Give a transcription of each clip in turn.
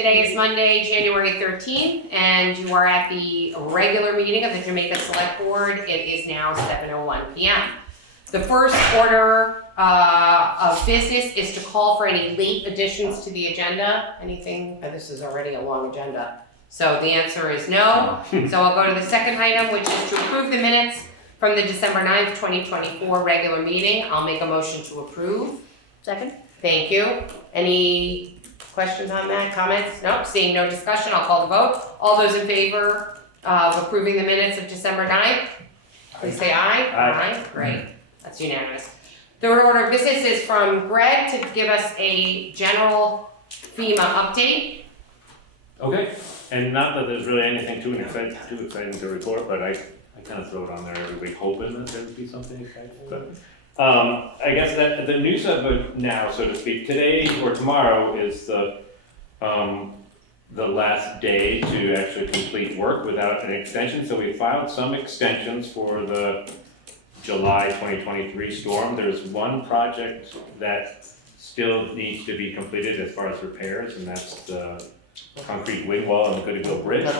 Today is Monday, January 13th, and you are at the regular meeting of the Jamaica Selectboard. It is now 7:01 p.m. The first order of business is to call for any late additions to the agenda. Anything? This is already a long agenda. So the answer is no. So I'll go to the second item, which is to approve the minutes from the December 9th, 2024 regular meeting. I'll make a motion to approve. Second. Thank you. Any questions on that? Comments? Nope. Seeing no discussion, I'll call the vote. All those in favor of approving the minutes of December 9th, please say aye. Aye. Great. That's unanimous. Third order of business is from Greg to give us a general FEMA update. Okay, and not that there's really anything too exciting to report, but I kind of throw it on there every week hoping that there would be something exciting. But I guess that the news of it now, so to speak, today or tomorrow is the last day to actually complete work without an extension. So we filed some extensions for the July 2023 storm. There's one project that still needs to be completed as far as repairs, and that's the concrete wing wall on the Goodeville Bridge.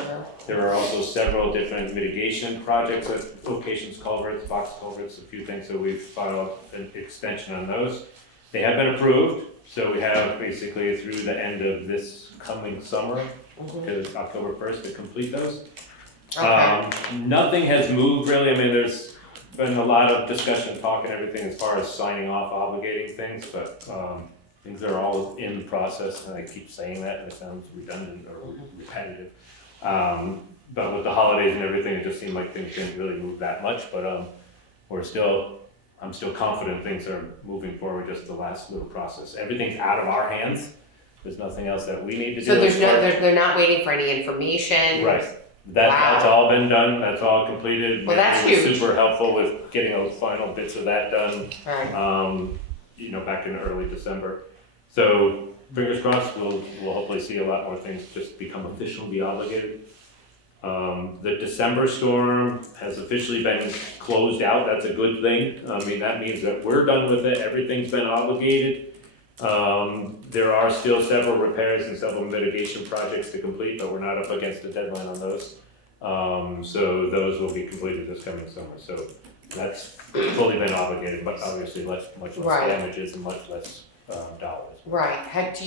There are also several different mitigation projects at locations, culverts, box culverts, a few things, so we've filed an extension on those. They have been approved, so we have basically through the end of this coming summer, because October 1st to complete those. Okay. Nothing has moved really. I mean, there's been a lot of discussion, talk and everything as far as signing off, obligating things, but things are all in the process, and I keep saying that, and it sounds redundant or repetitive. But with the holidays and everything, it just seemed like things didn't really move that much, but I'm still confident things are moving forward, just the last little process. Everything's out of our hands. There's nothing else that we need to do. So they're not waiting for any information? Right. That's all been done, that's all completed. Well, that's It was huge. super helpful with getting those final bits of that done, Right. back in early December. So fingers crossed, we'll hopefully see a lot more things just become officially obligated. The December storm has officially been closed out. That's a good thing. I mean, that means that we're done with it. Everything's been obligated. There are still several repairs and several mitigation projects to complete, but we're not up against a deadline on those. So those will be completed this coming summer. So that's fully been obligated, but obviously much less Right. damages and much less dollars. Right. Do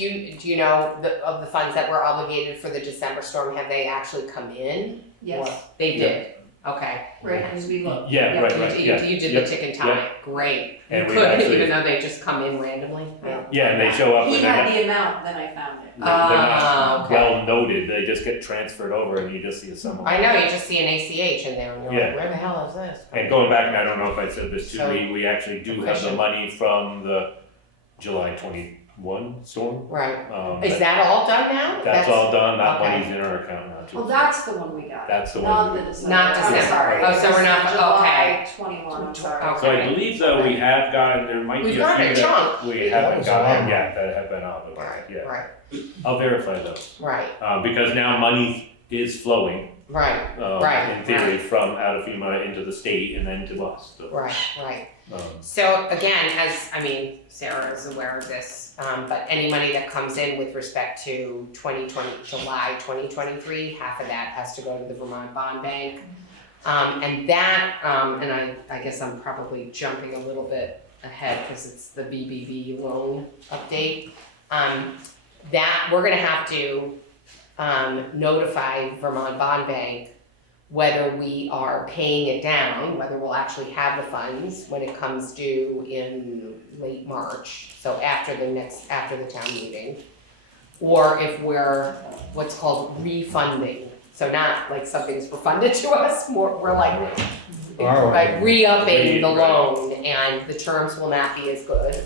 you know of the funds that were obligated for the December storm, have they actually come in? Yes. Or- They did? Okay. Right, because we looked. Yeah, right, You yeah. did Yep, the tick and time. Great. And You we could, actually- even though they just come in randomly? Yeah, and they show up He and had they're the amount, then I found it. not, they're not okay. well noted. They just get transferred over and you just see someone. I know, you just see an ACH in there and you're Yeah. like, where the hell is this? And going back, and I don't know if I said this too, So, we actually do have the efficient. money from the July 21 storm. Right. Is that all done now? That's all done, that okay. money's in our account now too. Well, that's the one we got. That's the Not one. the December. Not I'm December. sorry. Oh, so we're not- July 21, I'm sorry. Okay. So I believe though we have gotten, there might be a We've few got a that chunk. we That haven't was a lot. gotten yet that have been obligated, Right, yeah. right, I'll verify those, right, because now money is flowing, right, Right, in theory, from out of FEMA into the state and then to us, so. right. um, So again, Sarah is aware of this, but any money that comes in with respect to July 2023, half of that has to go to the Vermont Bond Bank. And that, and I guess I'm probably jumping a little bit ahead because it's the VBB Loan update. That we're gonna have to notify Vermont Bond Bank whether we are paying it down, whether we'll actually have the funds when it comes due in late March, so after the town meeting, or if we're what's called refunding. So not like something's refunded to us, we're like re-upping the loan, and the terms will not be as good.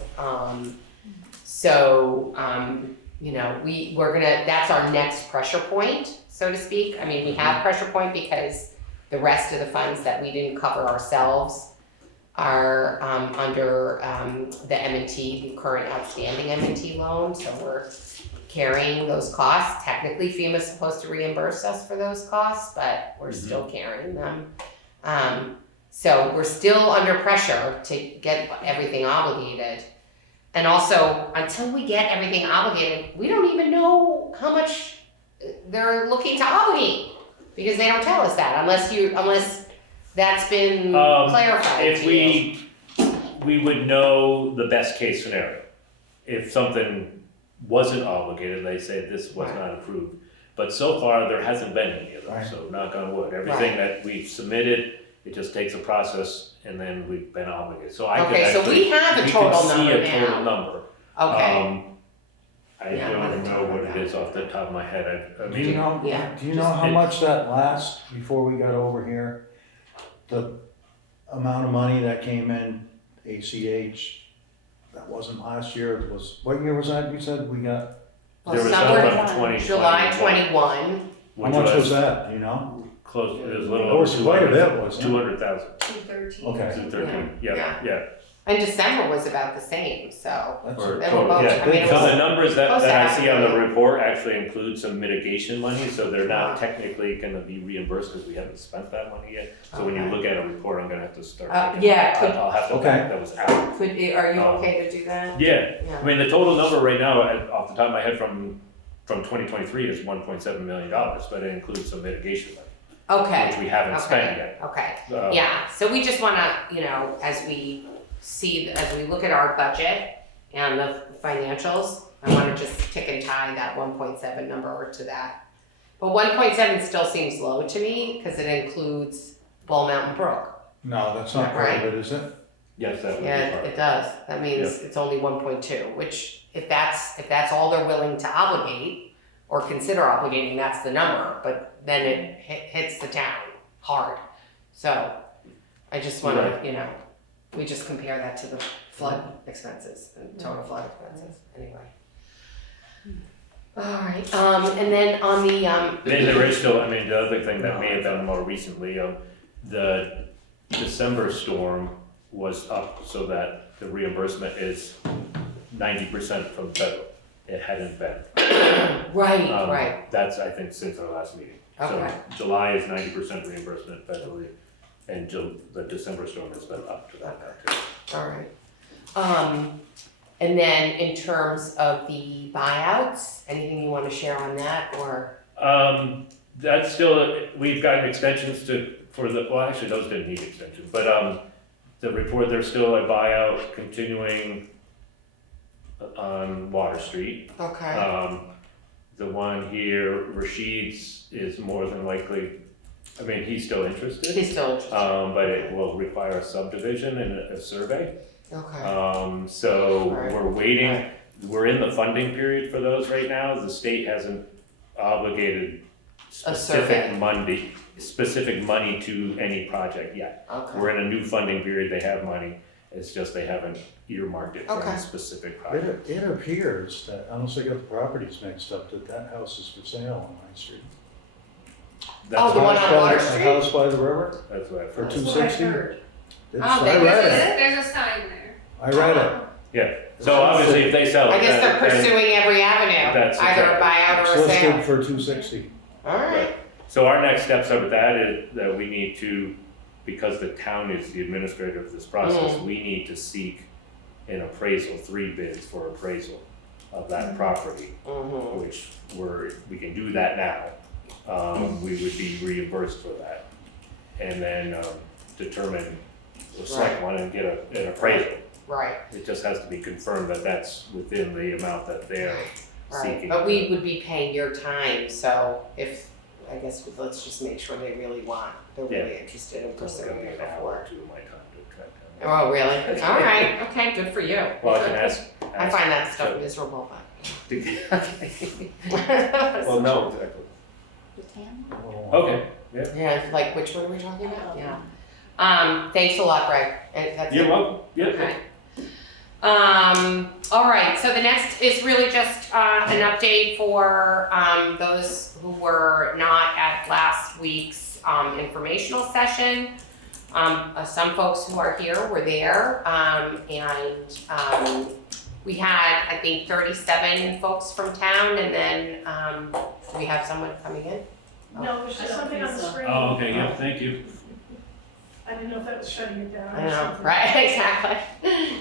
That's our next pressure point, so to speak. I mean, we have pressure point because the rest of the funds that we didn't cover ourselves are under the M&T, the current outstanding M&T loan, so we're carrying those costs. Technically, FEMA's supposed to reimburse us for those costs, but we're still carrying them. So we're still under pressure to get everything obligated. And also, until we get everything obligated, we don't even know how much they're looking to obligate, because they don't tell us that unless that's been clarified If to you. we would know the best case scenario. If something wasn't obligated, they say this was Right. not approved. But so far, there hasn't been any of them, Right. so knock on wood. Everything that we've submitted, it just takes a process and then we've been obligated. So I could Okay, so actually, we have a we total could see number a total now. number. Okay, I Yeah, don't another know what total it is off the top of my head. I Do you mean, know, Yeah. do you know how much that lasts before we got over here? The amount of money that came in, ACH, that wasn't last year, it was, what year was that you said we got? well, there was summer, some from 2021. July 21, How which much was that, do you know? Close, it was a little There over was quite a bit, wasn't it? 200,000, 213. Okay. 213, Yeah. yeah. and December was about the same, so. That's Or They were both, yeah. I mean, it So was, the numbers that close to I half see a on the million. report actually include some mitigation money, so they're Wow. not technically gonna be reimbursed because we haven't spent that money yet. So when you Okay. look at a report, I'm gonna have to start. taking- yeah, could- I'll have to, Okay. that was out. are you okay to do that? Yeah, Yeah. I mean, the total number right now, off the top of my head from 2023 is $1.7 million, but it includes some mitigation money, Okay, which we haven't spent okay, yet. okay. So- Yeah, so we just wanna, as we look at our budget and the financials, I wanna just tick and tie that 1.7 number to that. But 1.7 still seems low to me, cause it includes Bull Mountain Brook. No, that's not part of it, is it? Yes, that would be Yeah, part of it it. does, that means it's only 1.2, which if that's all they're willing to obligate or consider obligating, that's the number, but then it hits the town hard. So, I just wanna, we just compare that to the flood expenses and total flood expenses, anyway. Alright, and then on the, Then there is still, I mean, the other thing that may have been more recently, the December storm was up so that the reimbursement is 90% from federal. It hadn't been. right, That's, I think, since our last meeting. Okay. So July is 90% reimbursement federally, and the December storm has been up to that now too. alright. And then in terms of the buyouts, anything you wanna share on that, or? That's still, we've gotten extensions well, actually, those didn't need extensions, but, the report, there's still a buyout continuing on Water Street. Okay, The one here, Rashid's is more than likely, I mean, he's still interested, he's still interested, but it will require a subdivision and a survey. okay, So Right. we're waiting, we're in the funding period for those right now. The state hasn't obligated survey. specific money to any project yet. okay. We're in a new funding period, they have money, it's just they haven't earmarked it for Okay. any specific project. It appears that, unless I got the properties mixed up, that house is for sale on my street. That's the what, one on Water The Street? house by the river, that's what I've for heard. That's what I 260? heard. I they- read it, There's a sign there. I read it. Yeah, so obviously if they sell it, I guess they're then- pursuing every avenue, That's either a buyout It's or a listed sale. for 260. Alright, So our next steps up with that is that we need to, because the town is the administrator of this process, we need to seek an appraisal, 3 bids for appraisal of that property, which we can do that now. We would be reimbursed for that. And then determine, select one and get an appraisal. right, It just has to be confirmed that that's within the amount that they're right, seeking. but we would be paying your time, so I guess let's just make sure they're really interested in It's only pursuing gonna be it an hour before. or 2 of my time to track down. Oh, really? Alright, okay, good for you. Well, I can ask. I find that stuff miserable, but. Well, no, exactly. Okay, yeah. Yeah, like which one are we talking about? Yeah. Thanks a lot, Greg. That's You're it. welcome, yeah. Okay. All right, so the next is really just an update for those who were not at last week's informational session. Some folks who are here were there, and we had, I think, 37 folks from town, and then we have someone coming in. No, there's just something on the screen. Oh, okay, yeah, thank you. I didn't know if that was shutting it down I or know, something. right, exactly.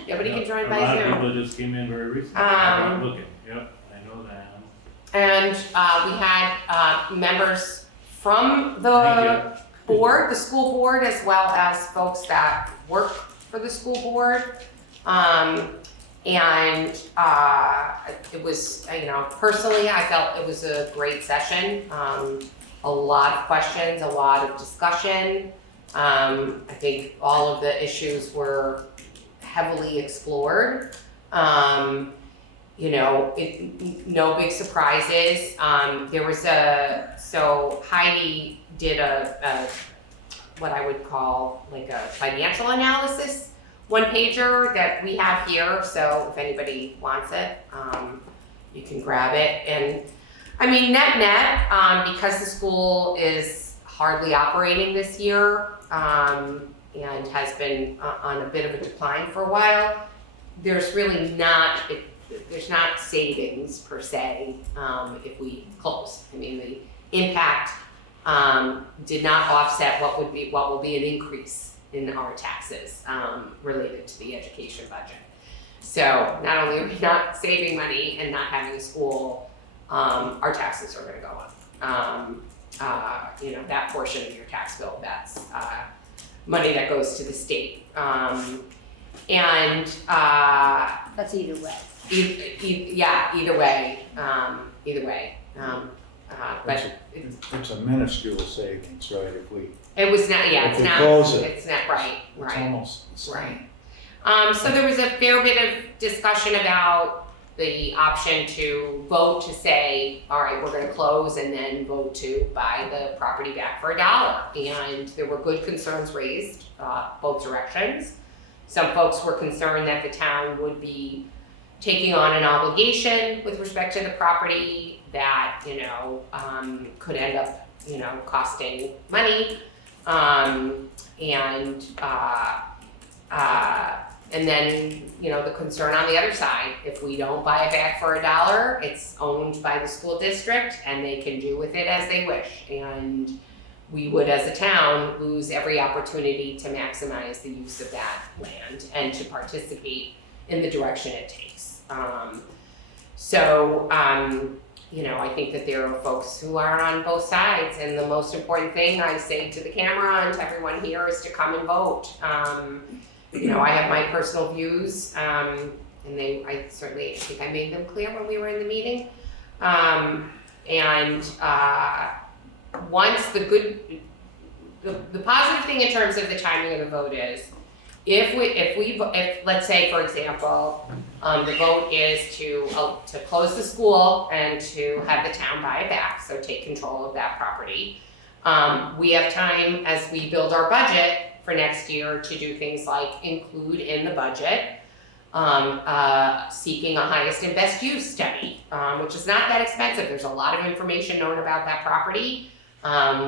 Yeah, but he can join by A lot of Zoom. people just came in very recently, Um, I'm looking, yep, I know that. And we had members from Thank the board, the school board, as well as folks that work for the school board. And it was, personally, I felt it was a great session. A lot of questions, a lot of discussion. I think all of the issues were heavily explored. No big surprises. There was so Heidi did a what I would call like a financial analysis one-pager that we have here, so if anybody wants it, you can grab it. And I mean, net, because the school is hardly operating this year, and has been on a bit of a decline for a while, there's really not, there's not savings per se, if we close. I mean, the impact, did not offset what will be an increase in our taxes related to the education budget. So not only are we not saving money and not having a school, our taxes are going to go up. That portion of your tax bill, that's money that goes to the state. That's either way. Either way. But It's a minuscule savings, right, if we, it was not, if it's we not, close it, it's not, right. it's almost the same. Right. So there was a fair bit of discussion about the option to vote to say, all right, we're gonna close, and then vote to buy the property back for $1. And there were good concerns raised, both directions. Some folks were concerned that the town would be taking on an obligation with respect to the property that, could end up, costing money. And then, the concern on the other side, if we don't buy it back for $1, it's owned by the school district and they can do with it as they wish. And we would, as a town, lose every opportunity to maximize the use of that land and to participate in the direction it takes. I think that there are folks who are on both sides, and the most important thing I say to the camera and to everyone here is to come and vote. I have my personal views, and I think I made them clear when we were in the meeting. Once the positive thing in terms of the timing of the vote is, if let's say, for example, the vote is to close the school and to have the town buy it back, so take control of that property. We have time as we build our budget for next year to do things like include in the budget seeking a highest and best use study, which is not that expensive. There's a lot of information known about that property.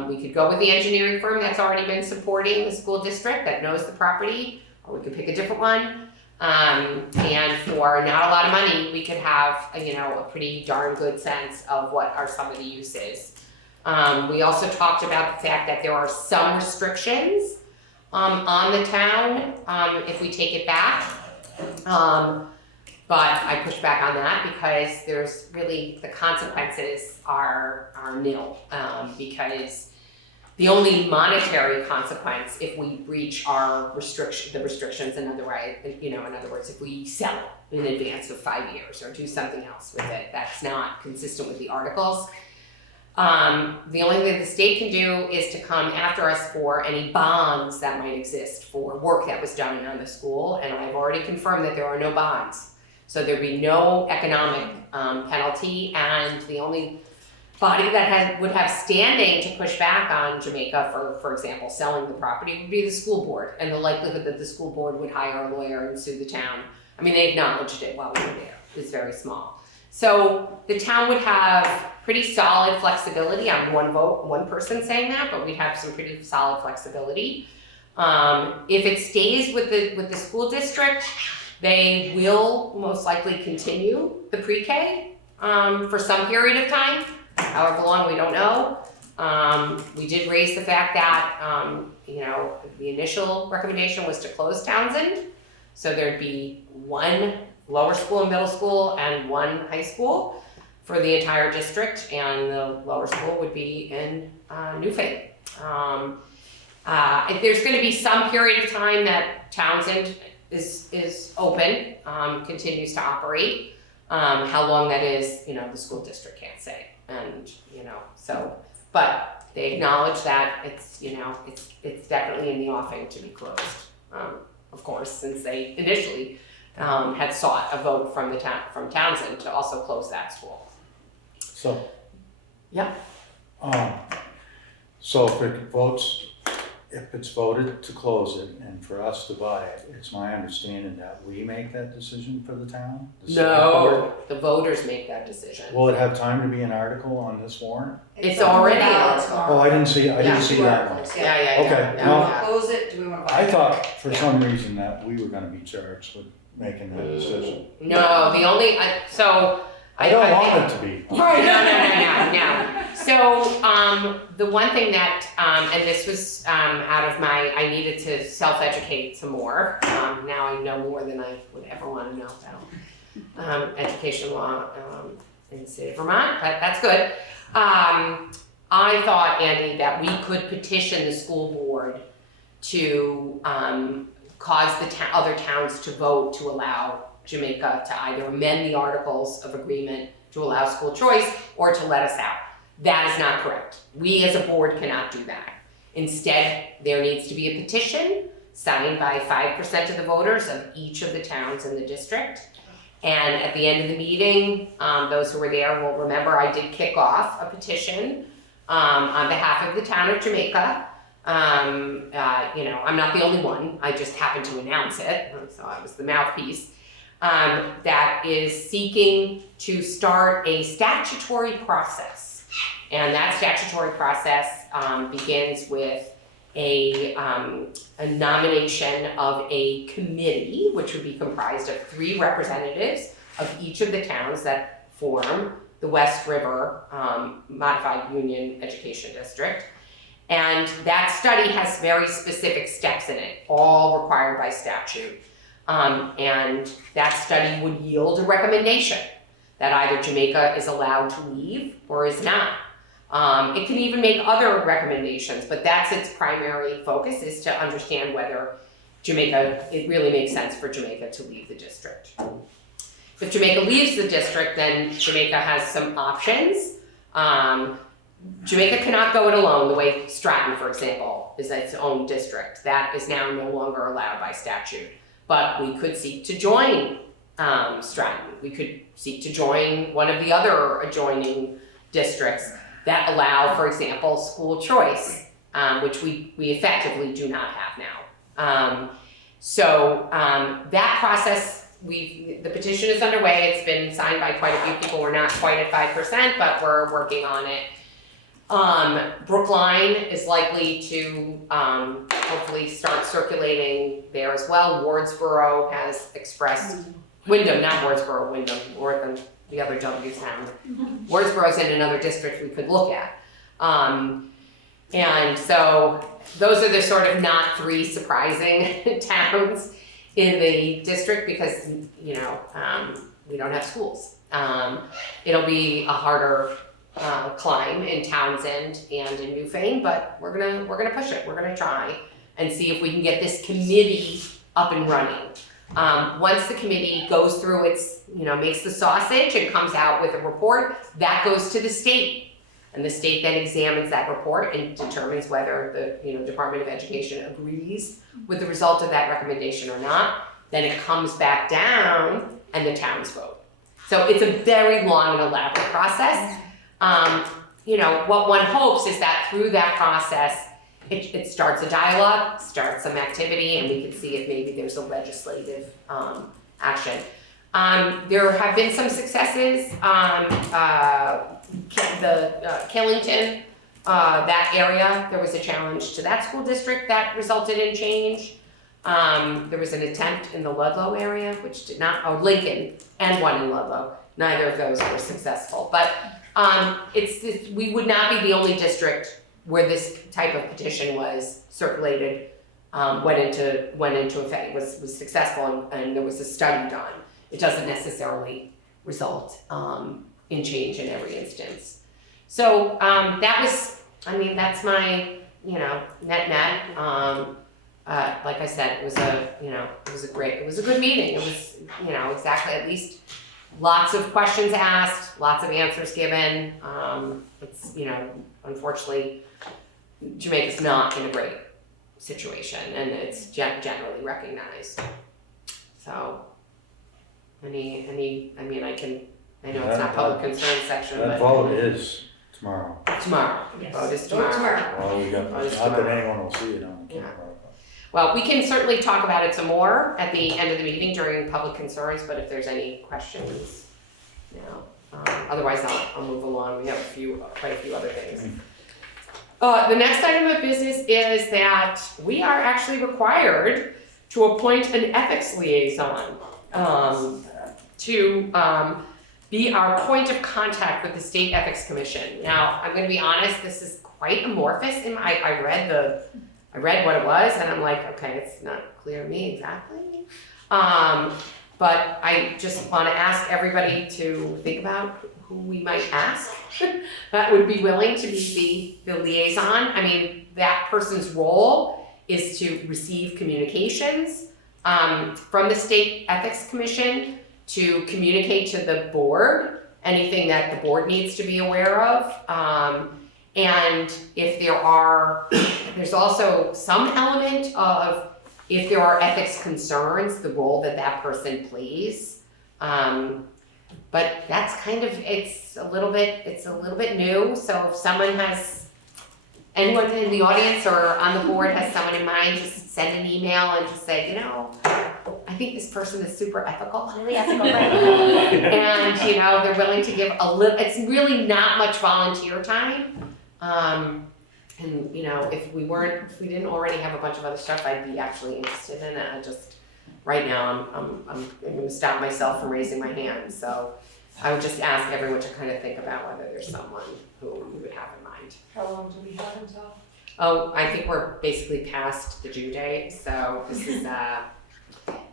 We could go with the engineering firm that's already been supporting the school district that knows the property, or we could pick a different one. And for not a lot of money, we could have a pretty darn good sense of what are some of the uses. We also talked about the fact that there are some restrictions on the town if we take it back. But I push back on that because there's really, the consequences are nil, because the only monetary consequence if we breach our the restrictions, in other words, if we sell it in advance of 5 years or do something else with it that's not consistent with the articles. The only thing the state can do is to come after us for any bonds that might exist for work that was done on the school, and I've already confirmed that there are no bonds. So there'd be no economic penalty, and the only body that would have standing to push back on Jamaica for example, selling the property would be the school board, and the likelihood that the school board would hire a lawyer and sue the town. I mean, they acknowledged it while we were there. Is very small. So the town would have pretty solid flexibility on one vote, one person saying that, but we'd have some pretty solid flexibility. If it stays with the school district, they will most likely continue the pre-K for some period of time, however long, we don't know. We did raise the fact that the initial recommendation was to close Townsend, so there'd be one lower school and middle school and one high school for the entire district, and the lower school would be in Newfane. If there's gonna be some period of time that Townsend is open, continues to operate. How long that is, the school district can't say, and, so, but they acknowledge that it's definitely in the offing to be closed. Of course, since they initially, had sought a vote from Townsend to also close that school. So. Yeah. So if it's voted to close it and for us to buy it, it's my understanding that we make that decision for the town? The select board? No, the voters make that decision. Will it have time to be an article on this warrant? It's already on. Oh, I didn't see that one. Yeah. Okay, Do we no. wanna close it, do we wanna buy it? I thought for some reason that we were gonna be charged with making that decision. No, the only, I don't want it to be. No. So, the one thing that, and this was, out of I needed to self-educate some more. Now I know more than I would ever wanna know about, education law, in the state of Vermont, but that's good. I thought, Andy, that we could petition the school board to, cause other towns to vote to allow Jamaica to either amend the articles of agreement to allow school choice or to let us out. That is not correct. We as a board cannot do that. Instead, there needs to be a petition signed by 5% of the voters of each of the towns in the district. And at the end of the meeting, those who were there will remember I did kick off a petition on behalf of the town of Jamaica. I'm not the only one, I just happened to announce it, so I was the mouthpiece. That is seeking to start a statutory process. And that statutory process begins with a nomination of a committee, which would be comprised of 3 representatives of each of the towns that form the West River Modified Union Education District. And that study has very specific steps in it, all required by statute. And that study would yield a recommendation that either Jamaica is allowed to leave or is not. It can even make other recommendations, but that's its primary focus, is to understand whether it really makes sense for Jamaica to leave the district. If Jamaica leaves the district, then Jamaica has some options. Jamaica cannot go it alone, the way Stratton, for example, is its own district. That is now no longer allowed by statute. But we could seek to join Stratton. We could seek to join one of the other adjoining districts that allow, for example, school choice, which we effectively do not have now. That process, the petition is underway. It's been signed by quite a few people. We're not quite at 5%, but we're working on it. Brookline is likely to hopefully start circulating there as well. Wardsboro has expressed, Wyndham, not Wardsboro, Wyndham, or the other W sound. Wardsboro's in another district we could look at. And so those are the sort of not 3 surprising towns in the district because, we don't have schools. It'll be a harder climb in Townsend and in Newfane, but we're gonna push it. We're gonna try and see if we can get this committee up and running. Once the committee goes through its, makes the sausage and comes out with a report, that goes to the state. And the state then examines that report and determines whether the Department of Education agrees with the result of that recommendation or not. Then it comes back down and the towns vote. So it's a very long and elaborate process. What one hopes is that through that process, it starts a dialogue, starts some activity, and we can see if maybe there's a legislative action. There have been some successes. Killington, that area, there was a challenge to that school district that resulted in change. There was an attempt in the Ludlow area, which did not, Lincoln, and one in Ludlow. Neither of those were successful. But we would not be the only district where this type of petition was circulated, went into effect, was successful, and there was a study done. It doesn't necessarily result in change in every instance. So, that's my, net. Like I said, it was a good meeting. It was, exactly, at least lots of questions asked, lots of answers given. It's, unfortunately, Jamaica's not in a great situation, and it's generally recognized. So, I know it's not public concern section, That but vote is tomorrow. tomorrow. Yes. Vote is Vote tomorrow. Well, we got, Oh, it's not that tomorrow. anyone will see it on camera. Well, we can certainly talk about it some more at the end of the meeting during public concerns, but if there's any questions, otherwise I'll move along. We have quite a few other things. The next item of business is that we are actually required to appoint an ethics liaison to be our point of contact with the State Ethics Commission. Now, I'm gonna be honest, this is quite amorphous. I read what it was, and I'm like, okay, it's not clear to me exactly. But I just wanna ask everybody to think about who we might ask that would be willing to be the liaison. I mean, that person's role is to receive communications from the State Ethics Commission, to communicate to the board anything that the board needs to be aware of. And if there's also some element of if there are ethics concerns, the role that person plays. But that's kind of, it's a little bit new. So if anyone in the audience or on the board has someone in mind, just send an email and just say, I think this person is super ethical. Really ethical, right? And, they're willing to give it's really not much volunteer time. And, if we didn't already have a bunch of other stuff, I'd be actually interested in it. Right now, I'm gonna stop myself from raising my hand. So I would just ask everyone to kind of think about whether there's someone who we would have in mind. How long do we have until? Oh, I think we're basically past the due date, so this is,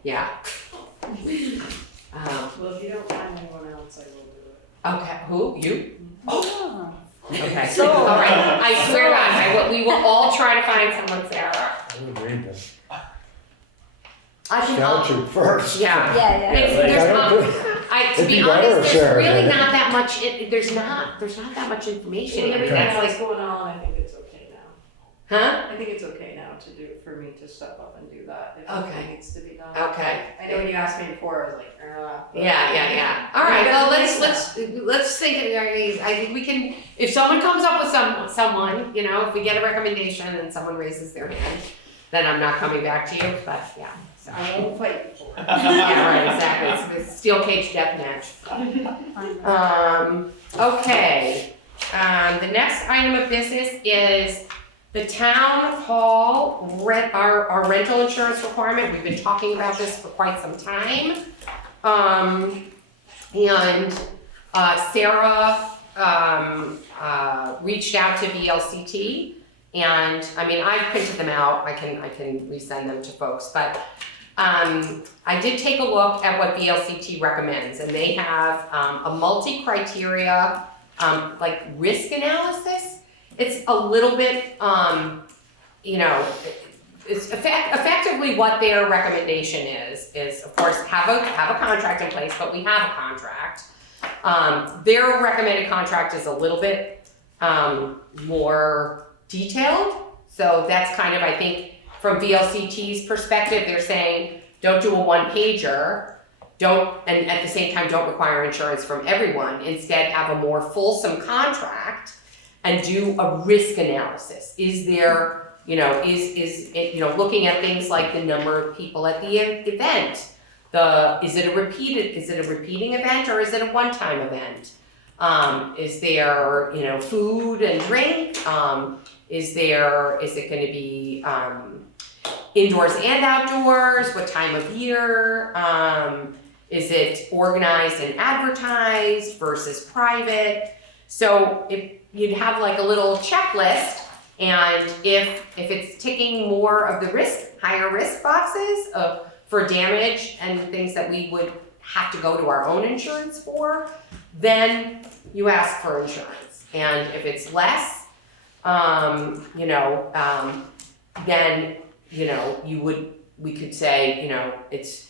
yeah. Well, if you don't find anyone else, I will do it. Okay, who, you? Oh. Okay, So- all right, I swear to God, we will all try to find someone, Sarah. I would read this. I can, Statute first. yeah. Yeah. To It'd be be better honest, if there's Sarah really did it. not that much, there's not that much information. I mean, Everything that's else like, going on, I think it's okay now. huh? I think it's okay now for me to step up and do that if Okay. something needs to be done. Okay. I know when you asked me before, I was like, Yeah. All right, well, let's think, I think we can, if someone comes up with someone, if we get a recommendation and someone raises their hand, then I'm not coming back to you, but yeah, so. I won't fight for it. Yeah, right, exactly, it's a steel cage death match. Okay, the next item of business is the town hall our rental insurance requirement. We've been talking about this for quite some time. And Sarah reached out to VLCT, and I've printed them out. I can resend them to folks, but I did take a look at what VLCT recommends, and they have a multi-criteria risk analysis. It's a little bit, it's effectively what their recommendation is of course have a contract in place, but we have a contract. Their recommended contract is a little bit more detailed, so that's kind of, I think, from VLCT's perspective, they're saying don't do a one-pager, and at the same time don't require insurance from everyone. Instead, have a more fulsome contract and do a risk analysis. Is there, is it, looking at things like the number of people at the event, is it a repeating event, or is it a one-time event? Is there, food and drink? Is it gonna be indoors and outdoors? What time of year? Is it organized and advertised versus private? So if you'd have like a little checklist, and if it's ticking more of the higher risk boxes for damage and things that we would have to go to our own insurance for, then you ask for insurance. And if it's less, then, we could say, it's,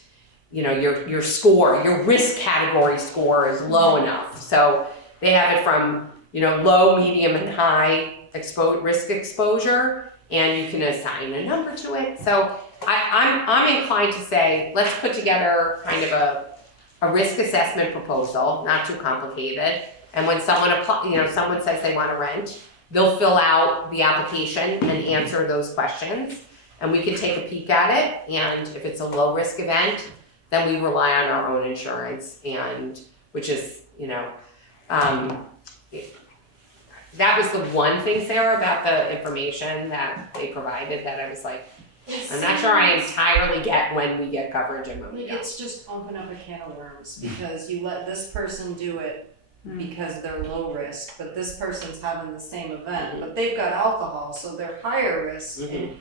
your score, your risk category score is low enough. So they have it from, low, medium, and high risk exposure, and you can assign a number to it. So I'm inclined to say, let's put together kind of a risk assessment proposal, not too complicated. And when someone someone says they want to rent, they'll fill out the application and answer those questions, and we can take a peek at it. And if it's a low risk event, then we rely on our own insurance, and which is, that was the one thing, Sarah, about the information that they provided that I was like, I'm not sure I entirely get when we get coverage and when we Like, don't. it's just open up a can of worms, because you let this person do it because they're low risk, but this person's having the same event, but they've got alcohol, so they're higher risk. And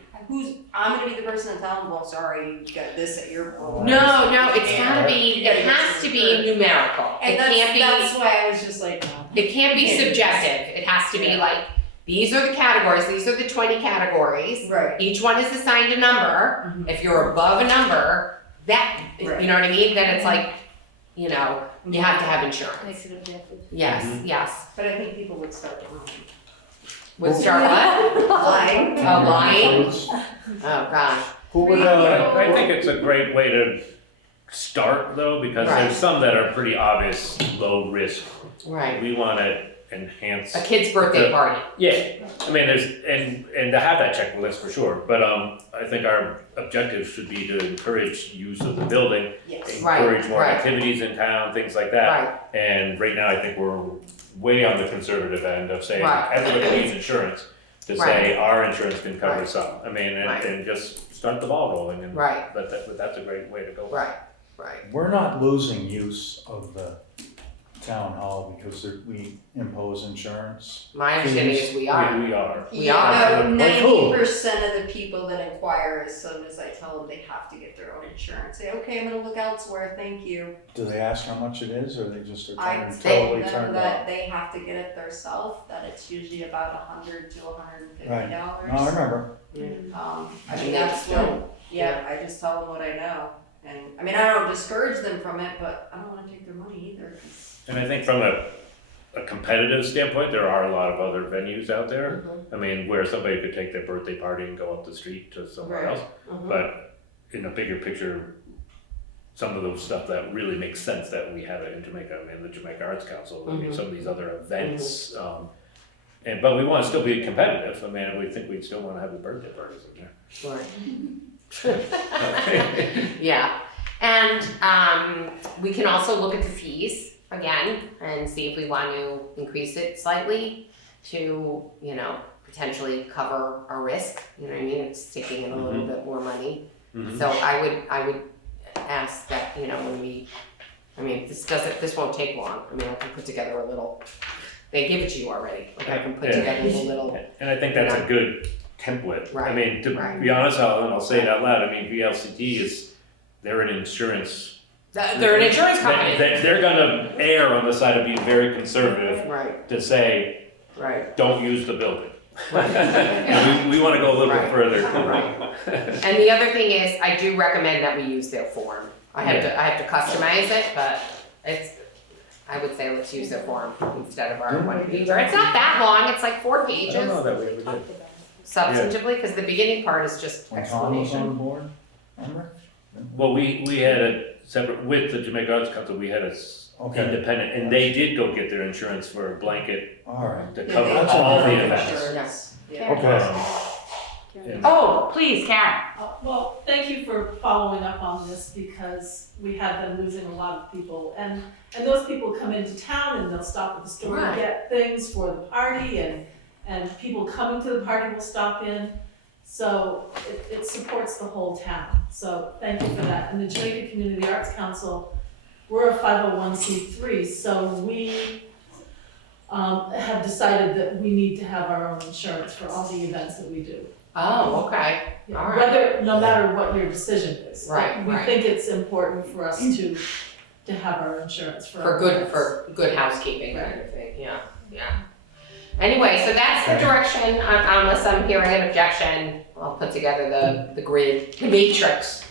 I'm gonna be the person to tell them, well, sorry, you got this at your pool. No, it's gotta be, it has to be numerical. And It can't be, that's why I was just like, no. it can't be subjective. It has to be Yeah. like, these are the categories, these are the 20 categories. Right. Each one is assigned a number. If you're above a number, Right. you know what I mean? Then it's like, you have to have insurance. Makes it objective. Yes. But I think people would start lying. Would start what? Lying. Oh, lying? Foods. Oh, gosh. Who would, I think it's a great way to start though, because Right. there's some that are pretty obvious, low risk. Right. We wanna enhance. A kid's birthday party. Yeah, I mean, and to have that checklist for sure, but I think our objective should be to encourage use of the building, Yes. Right, encourage more right. activities in town, things like that. Right. And right now, I think we're way on the conservative end of saying Right. everybody needs insurance, to say our insurance can cover Right. some. I mean, Right. and just start the ball rolling, and Right. but that's a great way to go. Right. we're not losing use of the town hall because we impose insurance. My understanding is we are. We are. We are. Like who? 90% of the people that inquire, as soon as I tell them they have to get their own insurance, say, okay, I'm gonna look elsewhere, thank you. Do they ask how much it is, or they just are I totally tell them turned that off? they have to get it themselves, that it's usually about $100 to $150. Right. No, I remember. I And mean, they that's just what, don't. I just tell them what I know. And, I mean, I don't discourage them from it, but I don't wanna take their money either, 'cause And I think from a competitive standpoint, there are a lot of other venues out there. I mean, where somebody could take their birthday party and go up the street to somewhere Right. else. But in a bigger picture, some of those stuff that really makes sense that we have it in Jamaica, I mean, the Jamaica Arts Council, I mean, some of these other events. But we wanna still be competitive. I mean, we think we'd still wanna have the birthday parties in there. Right. Yeah. And we can also look at the fees again and see if we want to increase it slightly to, potentially cover our risk. You know what I mean? It's taking in a little bit more money. So I would ask that, this won't take long. I mean, I can put together a little, they give it to you already. Like I can put together a little, And I think that's a good template. I Right, mean, to right. be honest, I'll say it out loud, I mean, VLCT they're an insurance. they're an insurance company. They're gonna err on the side of being very conservative Right, to say, right. don't use the building. And we wanna go a little bit Right. further. Right. And the other thing is, I do recommend that we use their form. I have to customize it, but I would say let's use their form instead of our one pager. It's not that long, it's like 4 I pages don't know that we ever did. substantively, because the beginning part is just When Tom was on the explanation. board, remember? Well, we had a separate, with the Jamaica Arts Council, we had a Okay. independent, and they did go get their insurance for a blanket All right. to Yeah, cover they That's all all the right. events. insurance. Yeah. Okay. And- Oh, please, Karen. Well, thank you for following up on this, because we have been losing a lot of people. And those people come into town and they'll stop at the store Right. and get things for the party, and people coming to the party will stop in. So it supports the whole town. So thank you for that. And the Jamaica Community Arts Council, we're a 501c3, so we have decided that we need to have our own insurance for all the events that we do. Oh, okay. Yeah, All right. no matter what your decision is. Right, We right. think it's important for us to to have our insurance for. For good housekeeping kind of thing, yeah. Anyway, so that's the direction, unless I'm hearing an objection, I'll put together the grid, the matrix.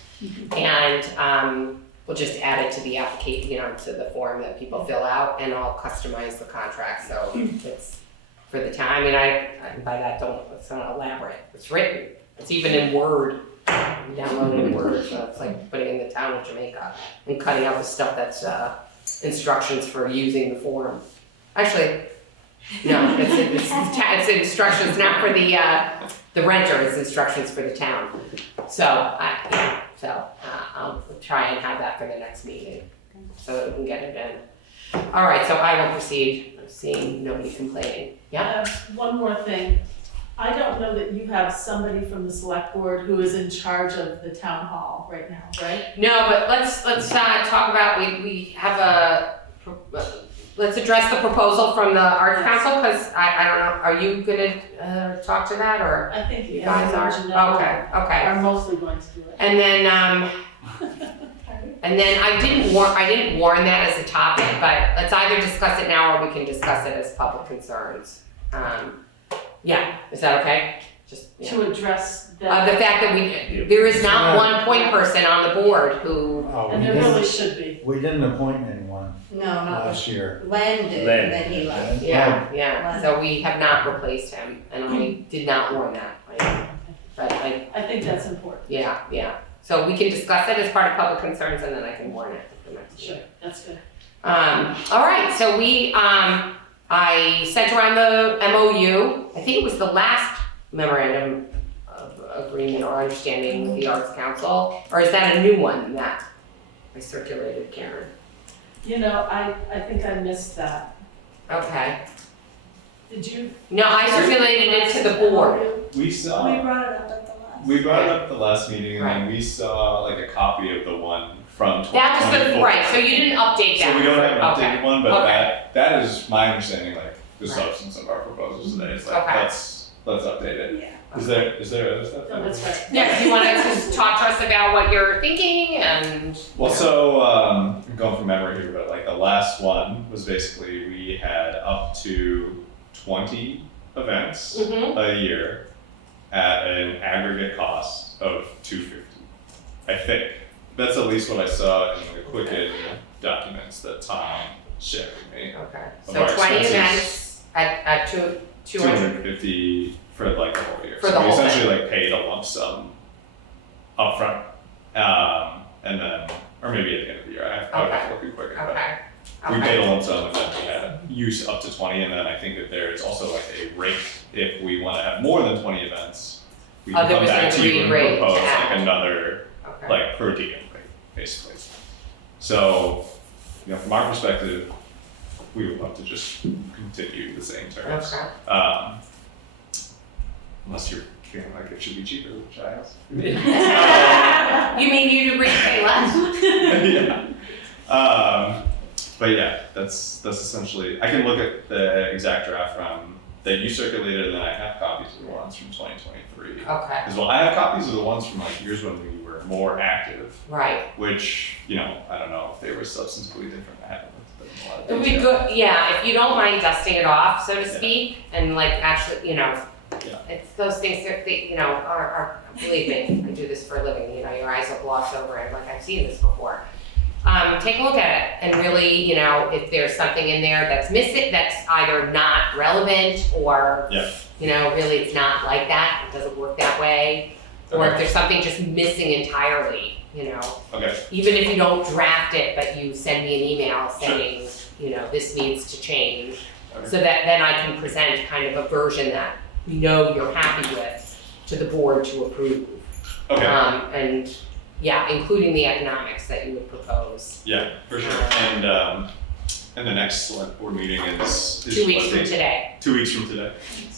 And, we'll just add it to the application, to the form that people fill out, and I'll customize the contract, so it's for the time. I mean, I by that it's not elaborate, it's written, it's even in Word, you download it in Word, so it's like putting in the town of Jamaica and cutting out the stuff that's, instructions for using the form. Actually, no, it's instructions not for the renter, it's instructions for the town. So, I'll try and have that for the next meeting, so that we can get it in. All right, so I will proceed, I'm seeing nobody complaining. Yeah? One more thing, I don't know that you have somebody from the select board who is in charge of the town hall right now, right? No, but let's talk about, we have let's address the proposal from the Arts Council, because I don't know, are you gonna talk to that, or? I think You guys are? Okay. are mostly going to do it. And then, I didn't warn that as a topic, but let's either discuss it now or we can discuss it as public concerns. Yeah, is that okay? Just, yeah. To address The that, fact that there is not one point person on the board who, and there really should be. We didn't appoint anyone No, not last year. Len did, Len. and then he left. yeah, so we have not replaced him, and I did not warn that. But I think that's important. yeah. So we can discuss it as part of public concerns, and then I can warn it for the next Sure, meeting. that's good. All right, so I sent around the MOU. I think it was the last memorandum of agreement or understanding with the Arts Council, or is that a new one that I circulated, Karen? I think I missed that. Okay. Did you? No, I circulated it to the board. We We saw, brought it up at the last. we brought it up at the last meeting and Right. then we saw like a copy of the one from That was the, 2024. right, so you didn't update that. So we don't have an Okay. updated one, but Okay. that is my understanding, like the Right. substance of our proposals today. It's like, Okay. let's update it. Yeah. Is there other stuff? No, that's right. Yeah, do you wanna just talk to us about what you're thinking and? Well, so, I'm going from memory here, but like the last one was basically, we had up to 20 events Mhm. a year at an aggregate cost of $250. I think. That's at least what I saw in the Quicken documents that Tom shared with me. Okay, Of so our 20 expenses. events at 200, $250 for like the whole year. For the So we whole essentially like paid a lump sum upfront. And then, or maybe at the end of the year, I would have to look at Quicken, but okay. we paid Okay, a lump sum and then we had use up to 20, and then I think that there is also like a rate if we want to have more than 20 events. We Oh, can there come was back an to you and agreed rate to propose add. like another okay. like per diem rate, basically. So, from our perspective, we would love to just continue the same terms. Okay. Unless you're feeling like it should be cheaper, which I also. You mean you'd agree to pay less? Yeah. But yeah, that's essentially, I can look at the exact draft from, that you circulated, and then I have copies of the ones from 2023. Okay, As well, I have copies of the ones from like years when we were more active, right. which, I don't know if they were substantively different. I haven't looked at them in a lot of It would be detail. good, yeah, if you don't mind dusting it off, so to Yeah. speak, and like actually, Yeah. it's those things that, are, believe me, I do this for a living, your eyes will gloss over it, like I've seen this before. Take a look at it, and really, if there's something in there that's missing, that's either not relevant, or, Yeah. really it's not like that, it doesn't work that way, or if there's something just missing entirely, Okay, even if you don't draft it, but you send me an email saying, this needs to change, Okay. so that then I can present kind of a version that we know you're happy with to the board to approve. okay, And yeah, including the economics that you would propose. yeah, for sure. And the next select board meeting is 2 weeks what from date? today. 2 weeks from today.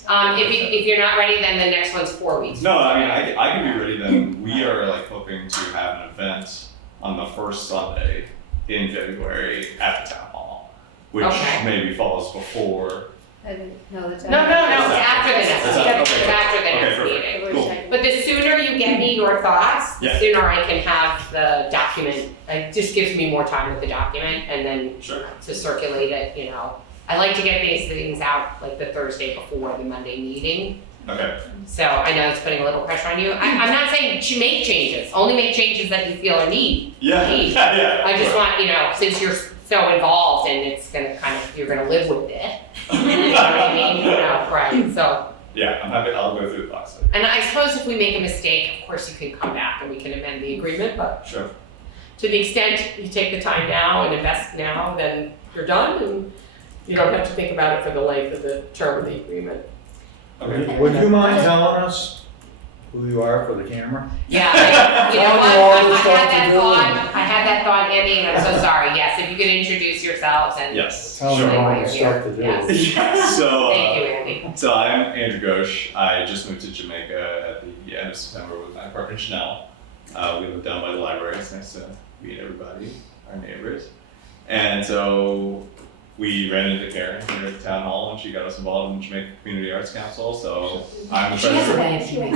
If you're not ready, then the next one's 4 weeks. No, I mean, I can be ready then. We are like hoping to have an event on the first Sunday in February at the town hall, which Okay. maybe falls before No, that's. No, it's after the next, It's it's after- after the okay, next perfect. meeting. Cool. But the sooner you get me your thoughts, the Yeah. sooner I can have the document, it just gives me more time with the document and then Sure. to circulate it, you know. I like to get these things out like the Thursday before the Monday meeting. Okay. So I know it's putting a little pressure on you. I'm not saying to make changes, only make changes that you feel are need. Yeah. Need. Yeah. I just Sure. want, you know, since you're so involved and it's gonna kind of, you're gonna live with it. You know what I mean? You know, right, so. Yeah, I'm happy. I'll go through the box. And I suppose if we make a mistake, of course you can come back and we can amend the agreement, but Sure. to the extent you take the time now and invest now, then you're done and you don't have to think about it for the length of the term of the agreement. Okay. Would you mind telling us who you are for the camera? Yeah, you know Tell what, me all the I stuff had to that do. thought, Andy, and I'm so sorry, yes, if you could introduce yourselves and. Yes. Tell me Sure. all You're the here. stuff to do. Yes. Yeah. So. Thank you, Andy. So I'm Andrew Ghosh. I just moved to Jamaica at the end of September with my partner Chanel. We live down by the library. It's nice to meet everybody, our neighbors. And so we ran into Karen here at the town hall and she got us involved in the Jamaica Community Arts Council. So I'm the She has a treasurer. way of doing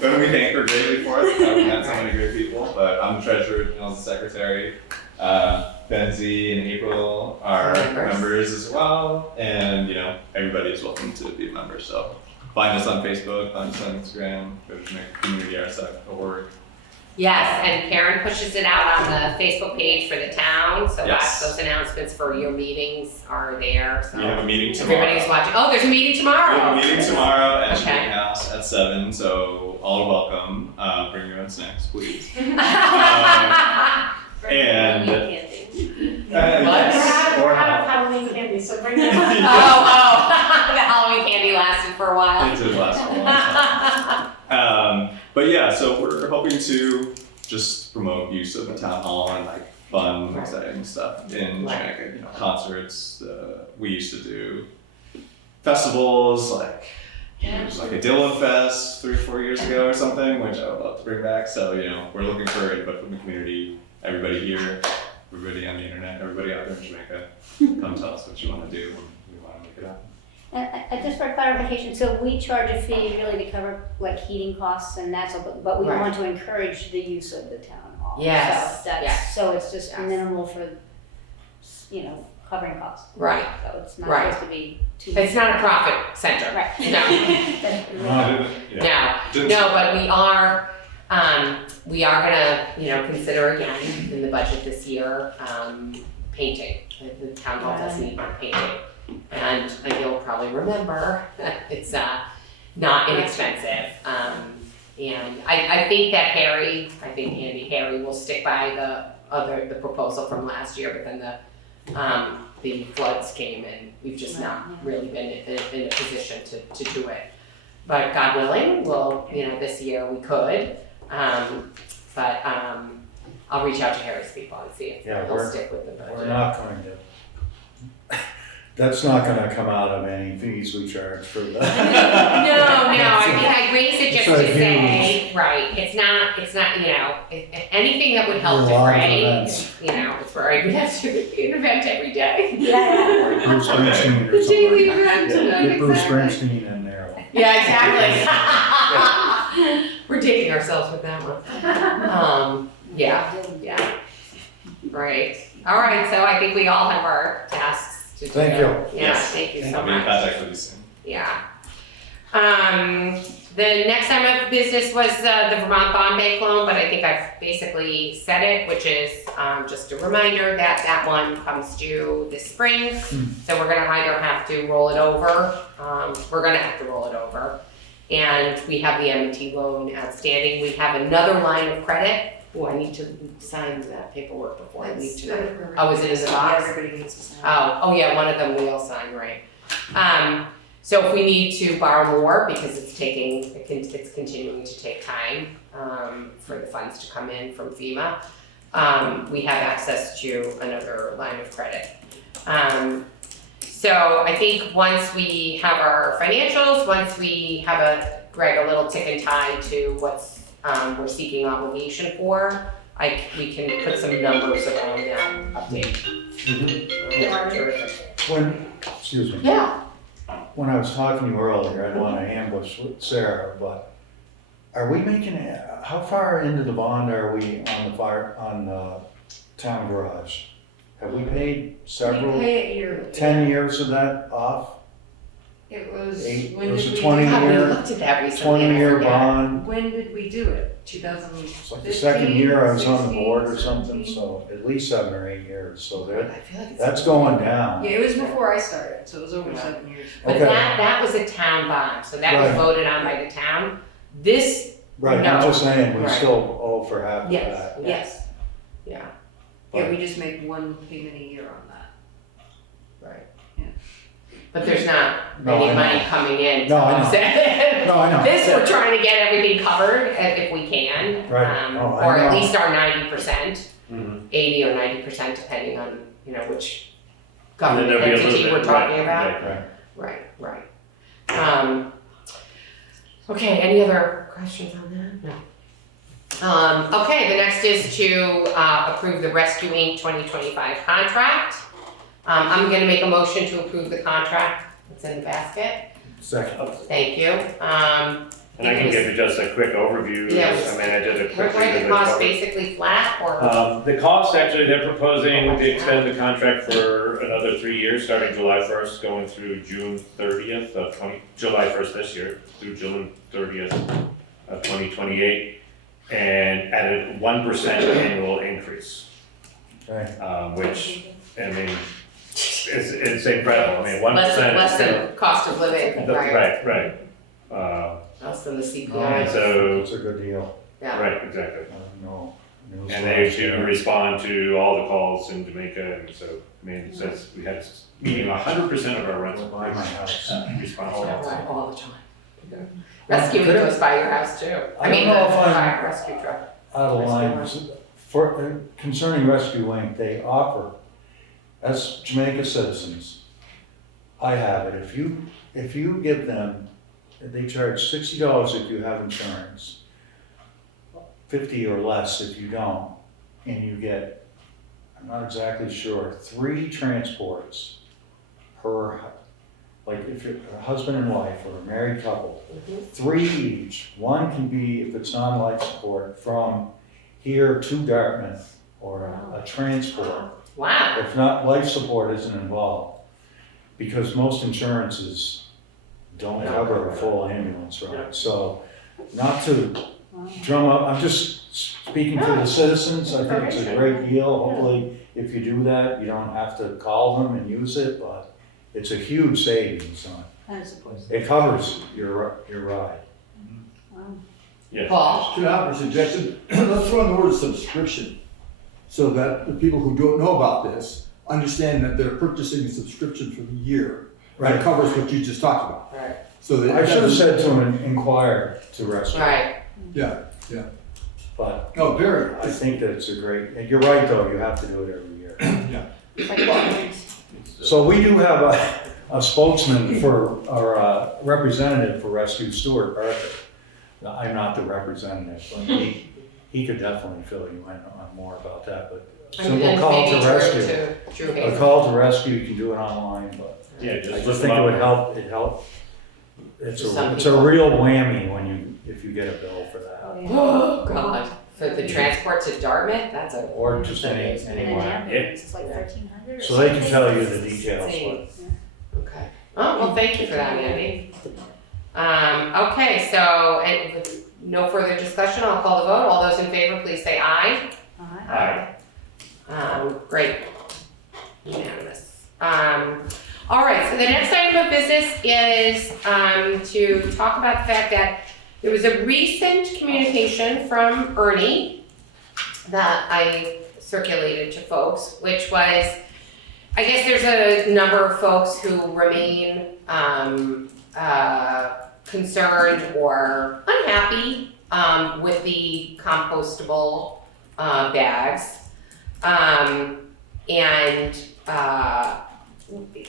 But we thank her greatly for it. We had so many great people. But I'm the treasurer, Chanel's the secretary. Benzie and April are members as well. And you know, everybody is welcome to be a member. So find us on Facebook, find us on Instagram, go to JamaicaCommunityArts.org. Yes, and Karen pushes it out on the Facebook page for the town, so Yes. those announcements for your meetings are there, so. We have a meeting tomorrow. Everybody's watching, oh, there's a meeting We tomorrow. have a meeting tomorrow at Okay. Jamaica House at 7, so all are welcome. Bring your own snacks, please. And yes, or not. Halloween candy, so bring Oh, that. the Halloween candy lasted for a while. It did last a long time. But yeah, so we're hoping to just promote use of the town hall and like fun, exciting stuff in Right. Jamaica. You know, concerts. We used to do festivals like. It was like a Dylan Fest 3 or 4 years ago or something, which I would love to bring back. So, you know, we're looking for input from the community, everybody here, everybody on the internet, everybody out there in Jamaica. Come tell us what you want to do and we want to make it happen. And just for clarification, so we charge a fee really to cover like heating costs and that's, but we Right. want to encourage the use of the town hall. Yes, So that's, yes. so it's just Yes. minimal for, you know, covering costs. Right, So it's not Right. supposed to be too. it's not a profit center. Right. No. Didn't No, but we are gonna, you know, consider again in the budget this year, painting. The town hall does need painting. And you'll probably remember, it's, not inexpensive. And I think that Andy Harry will stick by the proposal from last year, but then the floods came and we've just not really been in a position to do it. But God willing, this year we could, but I'll reach out to Harry's people and see if Yeah, they'll stick with the budget. We're not going to, that's not gonna come out of any fees we charge for that. No, I mean, I raise it just It's to like say, right, it's not, you know, anything that would help There are a lot of defray, events. you know, it's right, we have to be an event every day. Yeah. Bruce Springsteen or The daily something. event, Yeah, get Bruce exactly. Springsteen in there. Yeah, exactly. We're dating ourselves with that one. Yeah, right. All right, so I think we all have our tasks to do. Thank you. Yeah, Yes. thank you so I'll be in much. contact with you soon. Yeah. The next item of business was the Vermont Bond Bank loan, but I think I've basically said it, which is just a reminder that that one comes due this spring. So we're gonna either have to roll it over, and we have the M&T loan outstanding. We have another line of credit. Oh, I need to sign that paperwork before I leave tonight. Oh, is it in the box? Everybody needs to sign. Oh, yeah, one of them we all sign, right. So if we need to borrow more, because it's continuing to take time, for the funds to come in from FEMA, we have access to another line of credit. So I think once we have our financials, once we have Greg, a little tick and tie to what's, we're seeking obligation for, we can put some numbers around that update. Terrific. excuse me, Yeah. when I was talking to you earlier, I didn't want to ambush with Sarah, but are we making, how far into the bond are we on the town garage? Have we paid We several, pay it yearly. 10 years of that off? It was, Eight- when it was did a we 20 do God, it? we year- looked at that recently. 20-year I forget. bond? When did we do it? 2015? It's like the second year I was on the board or 16, something, 17? so at least 7 or 8 years, so I that, feel like it's. that's going down. Yeah, it was before I started, so it was over Yeah. 7 years. But Okay. that was a town bond, so that was Right. voted on by the town. This, Right, I'm No. just saying, we Right. still owe for half of Yes, that. yes. yeah, Yeah, we just make one payment a year on that. right. Yeah. But there's not No, any I money know. coming in. No, I know. offset. No, I know. This, we're trying to get everything covered if we can. Right. Oh, I Or at know. least our 90%, Mhm. 80 or 90%, depending on, which And then government there'll be a little entity bit, we're talking right, about. right. Right. Okay, any other questions on that? No. Okay, the next is to approve the Rescue Inc. 2025 contract. I'm gonna make a motion to approve the contract that's in the basket. Second. Thank you. And I can give you just a quick overview. Yes. I mean, I did a quick Were read of the the costs cover. basically flat or? The cost, actually, they're proposing to extend the contract for another 3 years, starting July 1st, going through June 30th of July 1st this year, through June 30th of 2028, and at a 1% annual increase, Okay. which, I mean, it's incredible. I mean, 1%. Less than cost of living, right? Right. Less than the And CPI. so, It's a good deal. Yeah. right, exactly. No. news And they stories do there. respond to all the calls in Jamaica, and so, I mean, it says we had meeting 100% of our rental By my house. response. Yeah, right, all the time. Rescue goes by your house too. I mean, don't know the if I'm- fire rescue truck. Out of line, for, concerning Rescue Inc., they offer, as Jamaica citizens, I have it, if you give them, they charge $60 if you have insurance, 50 or less if you don't, and you get, I'm not exactly sure, 3 transports per, like if you're a husband and wife or a married couple, 3 each. One can be, if it's non-life support, from here to Dartmouth or a transport. Wow. If not, life support isn't involved, because most insurances don't cover a full ambulance ride. So, not to drum up, I'm just speaking for the citizens, I think it's a great deal. Hopefully, if you do that, you don't have to call them and use it, but it's a huge savings on And it's supposed it. It covers your ride. Yes. Paul? Should I have a suggestion? Let's throw in the word subscription, so that the people who don't know about this understand that they're purchasing a subscription for the year. That covers what you just talked about. Right. So that. I should have said to them, inquire to rescue, Right. Yeah, but no, very, I think that it's a great, and you're right though, you have to do it every year. It's like Walgreens. So we do have a spokesman for, or a representative for Rescue, Stuart Parker. Now, I'm not the representative, but he could definitely fill you in on more about that, but simple And call maybe to rescue. Drew A Hazel. call to rescue, you can do it online, but Yeah, I just just look think them it would up. help, it's Some a people. real whammy when if you get a bill for that. Oh, God. For the transport to Dartmouth, that's a. Or just any, And an anywhere. ambulance, it's like 1,300 or So they can something. tell you the details, but Okay. Oh, well, thank you for that, Andy. Okay, so, and with no further discussion, I'll call the vote. All those in favor, please say aye. Alright. Great. Unanimous. All right, so the next item of business is, to talk about the fact that there was a recent communication from Ernie that I circulated to folks, which was, I guess there's a number of folks who remain, concerned or unhappy, with the compostable, bags.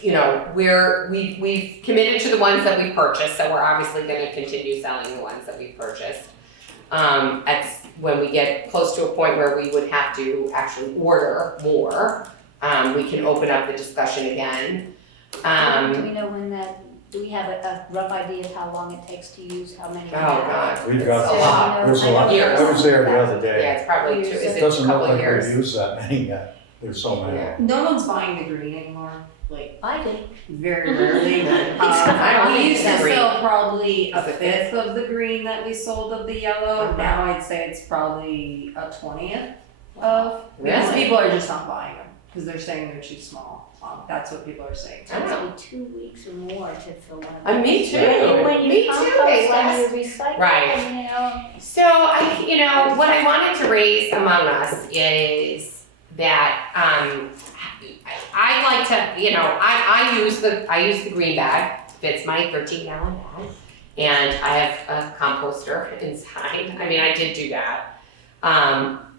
You know, we've committed to the ones that we purchased, so we're obviously gonna continue selling the ones that we purchased. When we get close to a point where we would have to actually order more, we can open up the discussion again. Do we know when that, do we have a rough idea of how long it takes to use, how many? Oh, God. We've It's got, a lot. there's a lot, Years. I was there the other day. Yeah, it's probably two, is It it a doesn't look couple of like years? we've used that many yet, there's so many. Yeah. No one's buying the green anymore, like, I do. very rarely. We used to sell probably a fifth of the green that we sold of the yellow, now I'd say it's probably a 20th of, because Really? people are just not buying them, because they're saying they're too small. That's what people are saying. It takes me 2 weeks or more to fill one of those. Me too. And when you Me too, compost they and last. you recycle, Right. and, you know, So what I wanted to raise among us is that, I like to, I use the green bag, fits my 13-gallon bag. And I have a composter inside, I mean, I did do that.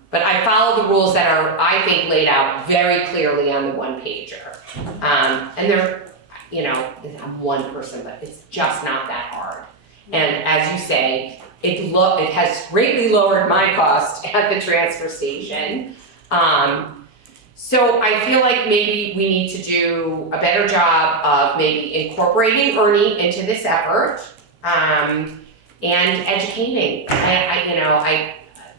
But I follow the rules that are, I think, laid out very clearly on the one pager. And they're, I'm one person, but it's just not that hard. And as you say, it has greatly lowered my cost at the transfer station. So I feel like maybe we need to do a better job of maybe incorporating Ernie into this effort, and educating.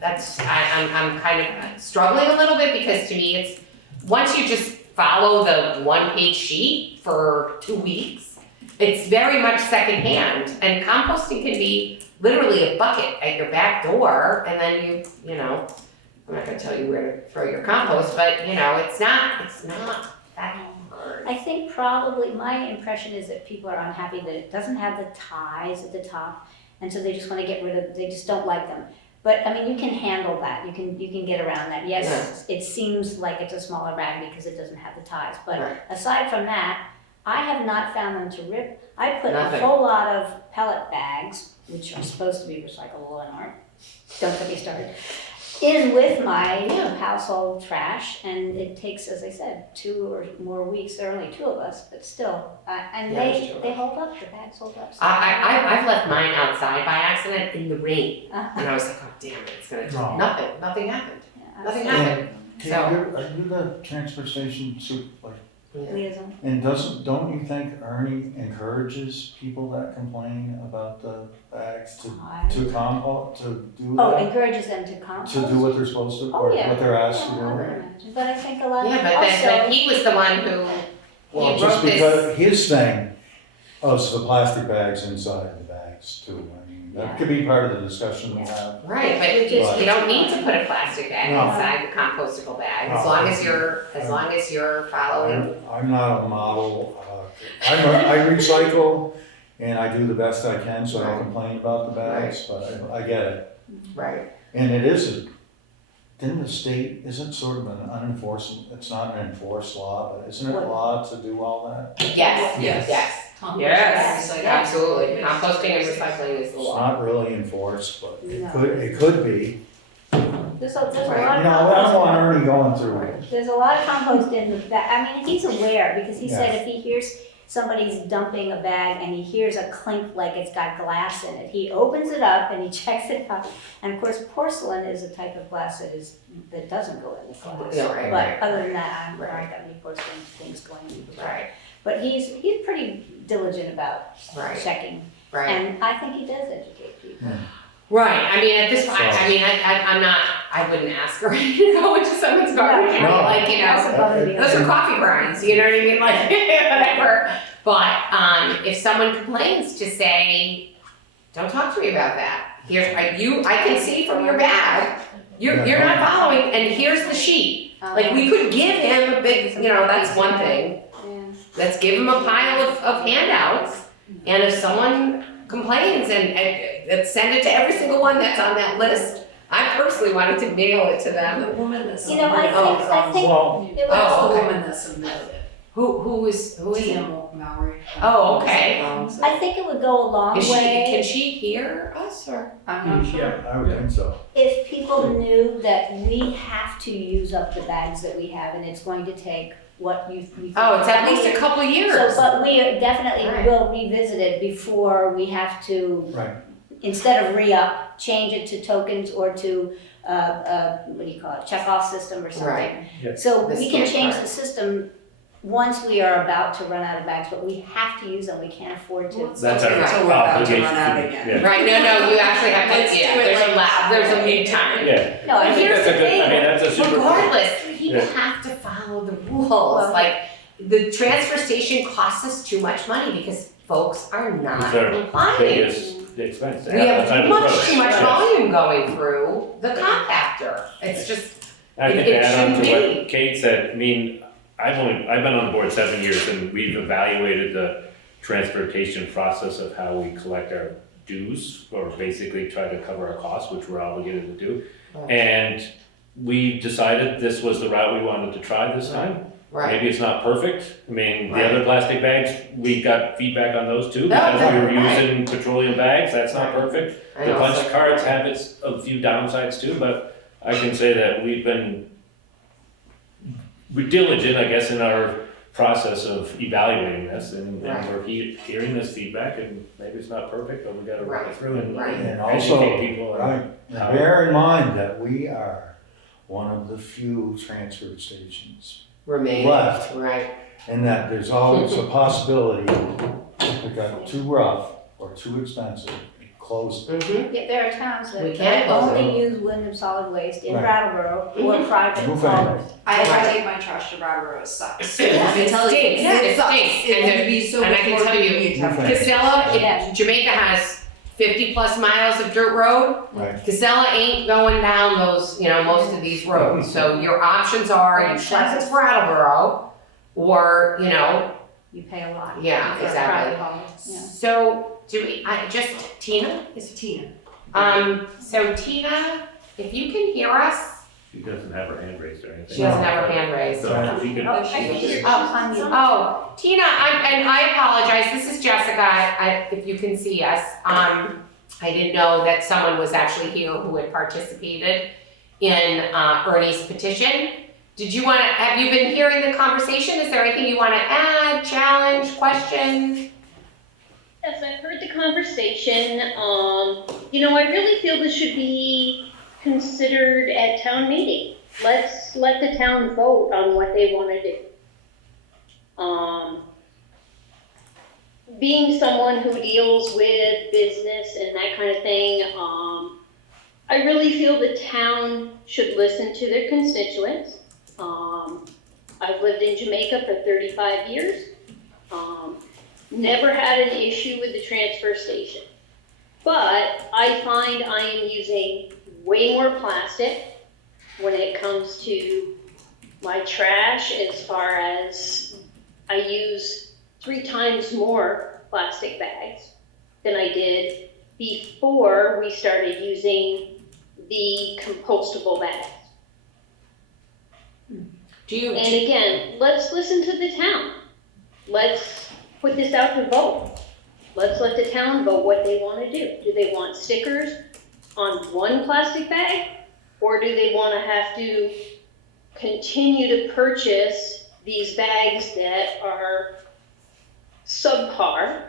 I'm kind of struggling a little bit because to me it's, once you just follow the one-page sheet for 2 weeks, it's very much secondhand, and composting can be literally a bucket at your back door, and then I'm not gonna tell you where to throw your compost, but it's not that hard. I think probably, my impression is that people are unhappy that it doesn't have the ties at the top, and so they just wanna get rid of, they just don't like them. But, I mean, you can handle that, you can get around that. Yes, it seems like it's a smaller bag because it doesn't have the ties, but Right. aside from that, I have not found them to rip. I put Nothing. a whole lot of pellet bags, which are supposed to be recyclable and aren't, don't get me started, in with my household trash, and it takes, as I said, 2 or more weeks. There are only 2 of us, but still, and Yeah, there's 2 of they hold up. The bags hold up. So I've left mine outside by accident in the rain, Uh-huh. and I was like, oh damn it, it's gonna do No. nothing happened. Yeah, Nothing so- happened. Are you the transfer station Liaison. and don't you think Ernie encourages people that complain about the bags to do Oh, that? encourages them to compost? To do what they're supposed to, Oh, or yeah. what they're asked to Yeah, I do? would imagine. But I think a lot of Yeah, but also, he was the one who, Well, he just wrote this. because his thing of the plastic bags inside the bags too, I mean, Yeah. that could be part of the discussion we have. Right, but Which is- you don't need to put a plastic bag No. inside the compostable bag, as No. long as you're following. I'm not a model, I recycle and I do the best I can, so I don't complain about the bags, but I get it. Right. And it is, didn't the state, isn't sort of an unenforced, it's not an enforced law, but isn't it a law to do all that? Yes, Yes. yes, Compost, yes, recycle. absolutely. Composting and recycling is the It's law. not really enforced, but No. it could be. there's a lot You of know, I don't want compost. Ernie going through it. There's a lot of compost in the bag. I mean, he's aware because he said Yeah. if he hears somebody's dumping a bag and he hears a clink like it's got glass in it, he opens it up and he checks it out. And of course, porcelain is a type of glass that doesn't go in the glass. Yeah, right, But right. other than that, I Right. haven't got any porcelain things going in the bag. Right, But he's pretty diligent about right, checking, right. and I think he does educate people. Right, I mean, at this point, I wouldn't ask her to go into someone's garbage, and be No. like, That's above and those are beyond. coffee grinds, you know what I mean, like, whatever. But, if someone complains, to say, don't talk to me about that. I can see from your bag, you're not following, and here's the sheet. Like, we could give him a big, that's one thing. Yeah. Let's give him a pile of handouts, and if someone complains, and send it to every single one that's on that list. I personally wanted to mail it to them. The woman that You know, I submitted think Well, it Oh, was, the okay. woman that submitted it. Who is it? T.M. Mallory. Oh, okay. I think it would go a long way. Can she hear us or? I'm not sure. I would think so. If people knew that we have to use up the bags that we have, and it's going to take what we Oh, it's at least a couple of years. So, but we definitely Right. will revisit it before we have to, Right. instead of re-up, change it to tokens or to, what do you call it, check-off system or something. Right. Yeah. So The we can scan change card. the system once we are about to run out of bags, but we have to use them, we can't afford to. That's our Until we're about to obligation. run out again. Yeah. Right, no, you actually have Let's to, do yeah, it there's a like lab, there's a lead time. Yeah. No, I But mean, here's That's a the good, thing, I mean, that's a super. regardless, people Yeah. have to follow the rules, Well- like, the transfer station costs us too much money because folks are not It's our complying. biggest expense. We have too much Yeah. volume going through the compactor, it's just, I think It to add on to shouldn't what Kate said, I mean, I've been on the board 7 years and we've evaluated the transportation process of how we collect our dues, or basically try to cover our costs, which we're obligated to do. Right. And we decided this was the route we wanted to try this time. right, Maybe it's not perfect, I mean, the Right. other plastic bags, we got feedback on those too, No, because we were right. using petroleum bags, that's not Right. perfect. I The know, punch so- cards have a few downsides too, but I can say that we're diligent, I guess, in our process of evaluating this, and Right. we're hearing this feedback, and maybe it's not perfect, but we gotta work Right. it through and Right. And also, educate people. right, now bear in mind that we are one of the few transfer stations remain, left, right, and that there's always a possibility if it got too rough or too expensive, close it. mm-hmm, Yeah, there are towns We that can't close only use Wyndham Solid Waste in Right. Brattleboro or Mhm. private Move on. haulers. I Right. take my trash to Brattleboro, it sucks. It I can tell you, stinks, it it sucks. stinks, It and would be so and I much can more tell you, convenient to have Move on. Casella, Yeah. Jamaica has 50 plus miles of dirt road. Right. Casella ain't going down those, most of these roads, so your options are, you schlep it to Brattleboro, or, You pay a lot. Yeah, for exactly. private haulers, yeah. so, Tina? It's Tina. So Tina, if you can hear us, She doesn't have her hand raised or anything. she doesn't have her hand raised. So if you could, Oh, I think She- it's Oh, on you. Oh, Tina, I apologize, this is Jessica, if you can see us. I didn't know that someone was actually here who had participated in Ernie's petition. Have you been hearing the conversation? Is there anything you wanna add, challenge, question? Yes, I've heard the conversation. I really feel this should be considered at town meeting. Let's let the town vote on what they want to do. Being someone who deals with business and that kind of thing, I really feel the town should listen to their constituents. I've lived in Jamaica for 35 years. Never had an issue with the transfer station. But I find I am using way more plastic when it comes to my trash, as far as I use 3 times more plastic bags than I did before we started using the compostable bags. And again, let's listen to the town. Let's put this out to vote. Let's let the town vote what they want to do. Do they want stickers on one plastic bag? Or do they want to have to continue to purchase these bags that are subpar?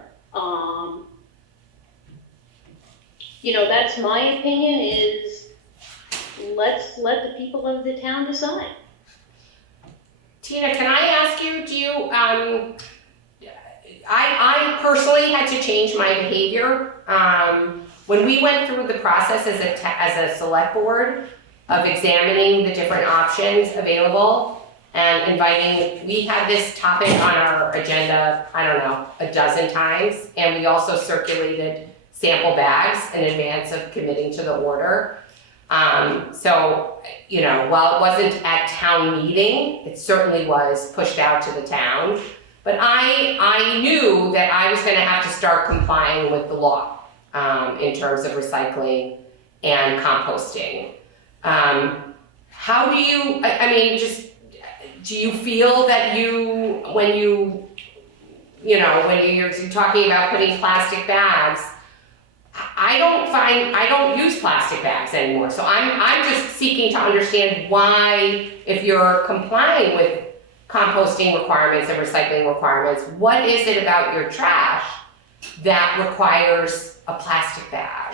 That's my opinion, is let's let the people of the town decide. Tina, can I ask you, I personally had to change my behavior. When we went through the process as a select board of examining the different options available and we had this topic on our agenda, I don't know, a dozen times, and we also circulated sample bags in advance of committing to the order. While it wasn't at town meeting, it certainly was pushed out to the town. But I knew that I was gonna have to start complying with the law, in terms of recycling and composting. How do you, do you feel that when you're talking about putting plastic bags, I don't use plastic bags anymore, so I'm just seeking to understand why, if you're complying with composting requirements and recycling requirements, what is it about your trash that requires a plastic bag?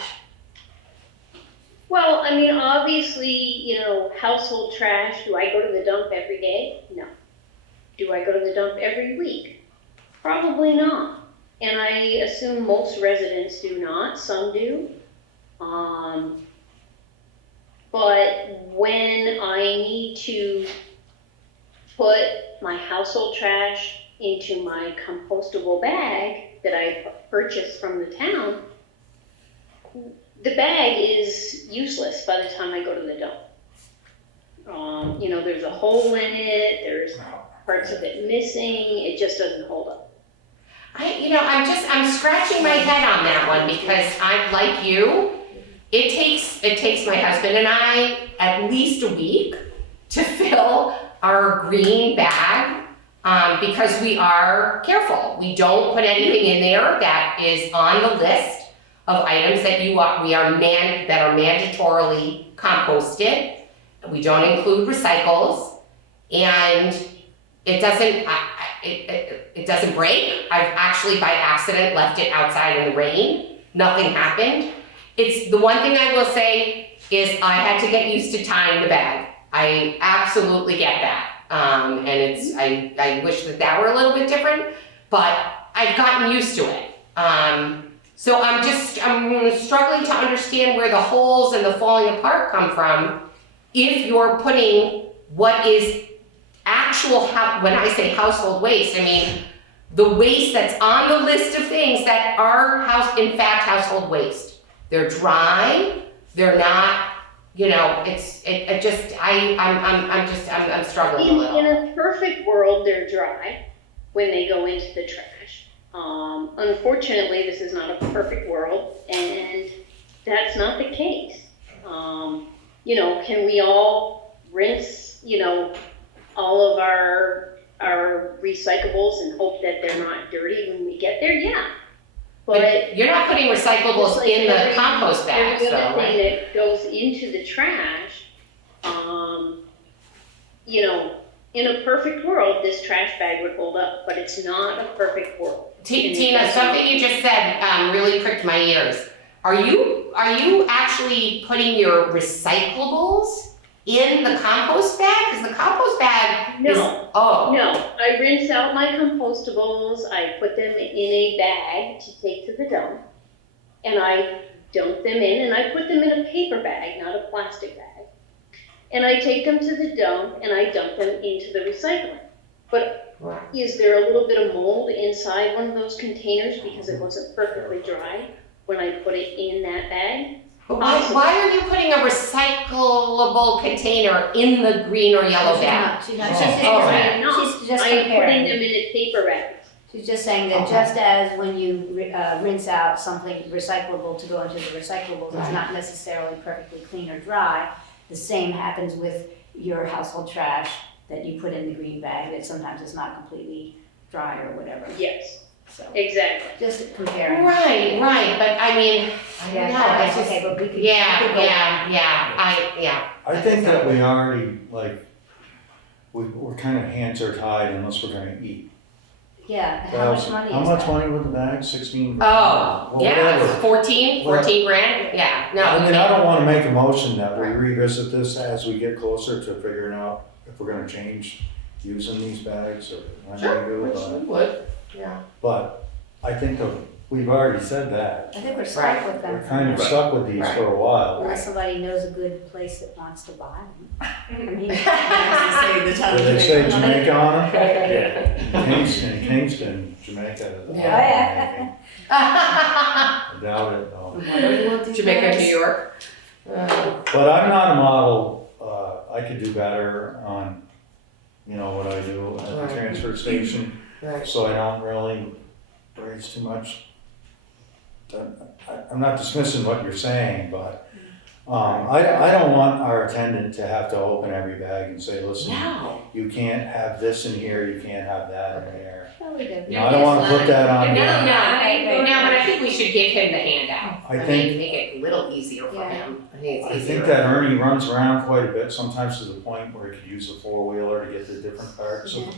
Well, obviously, household trash, do I go to the dump every day? No. Do I go to the dump every week? Probably not. And I assume most residents do not, some do. But when I need to put my household trash into my compostable bag that I purchased from the town, the bag is useless by the time I go to the dump. You know, there's a hole in it, there's parts of it missing, it just doesn't hold up. I'm scratching my head on that one because I'm like you. It takes my husband and I at least a week to fill our green bag, because we are careful. We don't put anything in there that is on the list of items that that are mandatorily composted. We don't include recycles, and it doesn't it doesn't break. I've actually by accident left it outside in the rain. Nothing happened. It's the one thing I will say is I had to get used to tying the bag. I absolutely get that. And I wish that were a little bit different, but I've gotten used to it. So I'm struggling to understand where the holes and the falling apart come from if you're putting what is actual, when I say household waste, I mean the waste that's on the list of things that are in fact household waste. They're dry, they're not, I'm struggling a little. In a perfect world, they're dry when they go into the trash. Unfortunately, this is not a perfect world, and that's not the case. Can we all rinse, all of our recyclables and hope that they're not dirty when we get there? Yeah. But you're not putting recyclables in the compost bags, every though, other right? thing that goes into the trash, in a perfect world, this trash bag would hold up, but it's not a perfect world. Tina, something you just said really pricked my ears. Are you actually putting your recyclables in the compost bag? Because the compost bag is... No, I rinse out my compostables, I put them in a bag to take to the dump, and I dump them in, and I put them in a paper bag, not a plastic bag. And I take them to the dump, and I dump them into the recycling. But is there a little bit of mold inside one of those containers because it wasn't perfectly dry when I put it in that bag? Why are you putting a recyclable container in the green or yellow bag? She's I'm just putting comparing. them in a paper bag. She's just saying that just as when you rinse out something recyclable to go into the recyclables, it's not necessarily perfectly clean or dry. The same happens with your household trash that you put in the green bag, that sometimes it's not completely dry or whatever. Yes, So exactly. just comparing. Right, but I mean, I don't know, it's just... Okay, but we could. I think that we already, we're kind of hands are tied unless we're gonna eat. Yeah, how much money is that? How much money with the bag? 16? Oh, Well, yeah, whatever. 14 grand, yeah, no. I mean, I don't wanna make a motion that we revisit this as we get closer to figuring out if we're gonna change using these bags or when we do it. Would, yeah. But I think we've already said that. I think we're stuck with them. We're kind of stuck with these for a while. Unless somebody knows a good place that wants to buy them. I mean, Do they say Jamaica on them? Yeah. Kingston, Jamaica. Yeah. I doubt it, though. Jamaica, New York. But I'm not a model, I could do better on, what I do at the transfer station, Right. so I don't really raise too much. I'm not dismissing what you're saying, but, I don't want our attendant to have to open every bag and say, listen, No. you can't have this in here, you can't have that in there. no, we do. I don't wanna put that on No, you. but I think we should give him the handout. I think- Make it a little easier for Yeah. him. I think it's I easier. think that Ernie runs around quite a bit, sometimes to the point where he could use a four-wheeler to get to different parts of the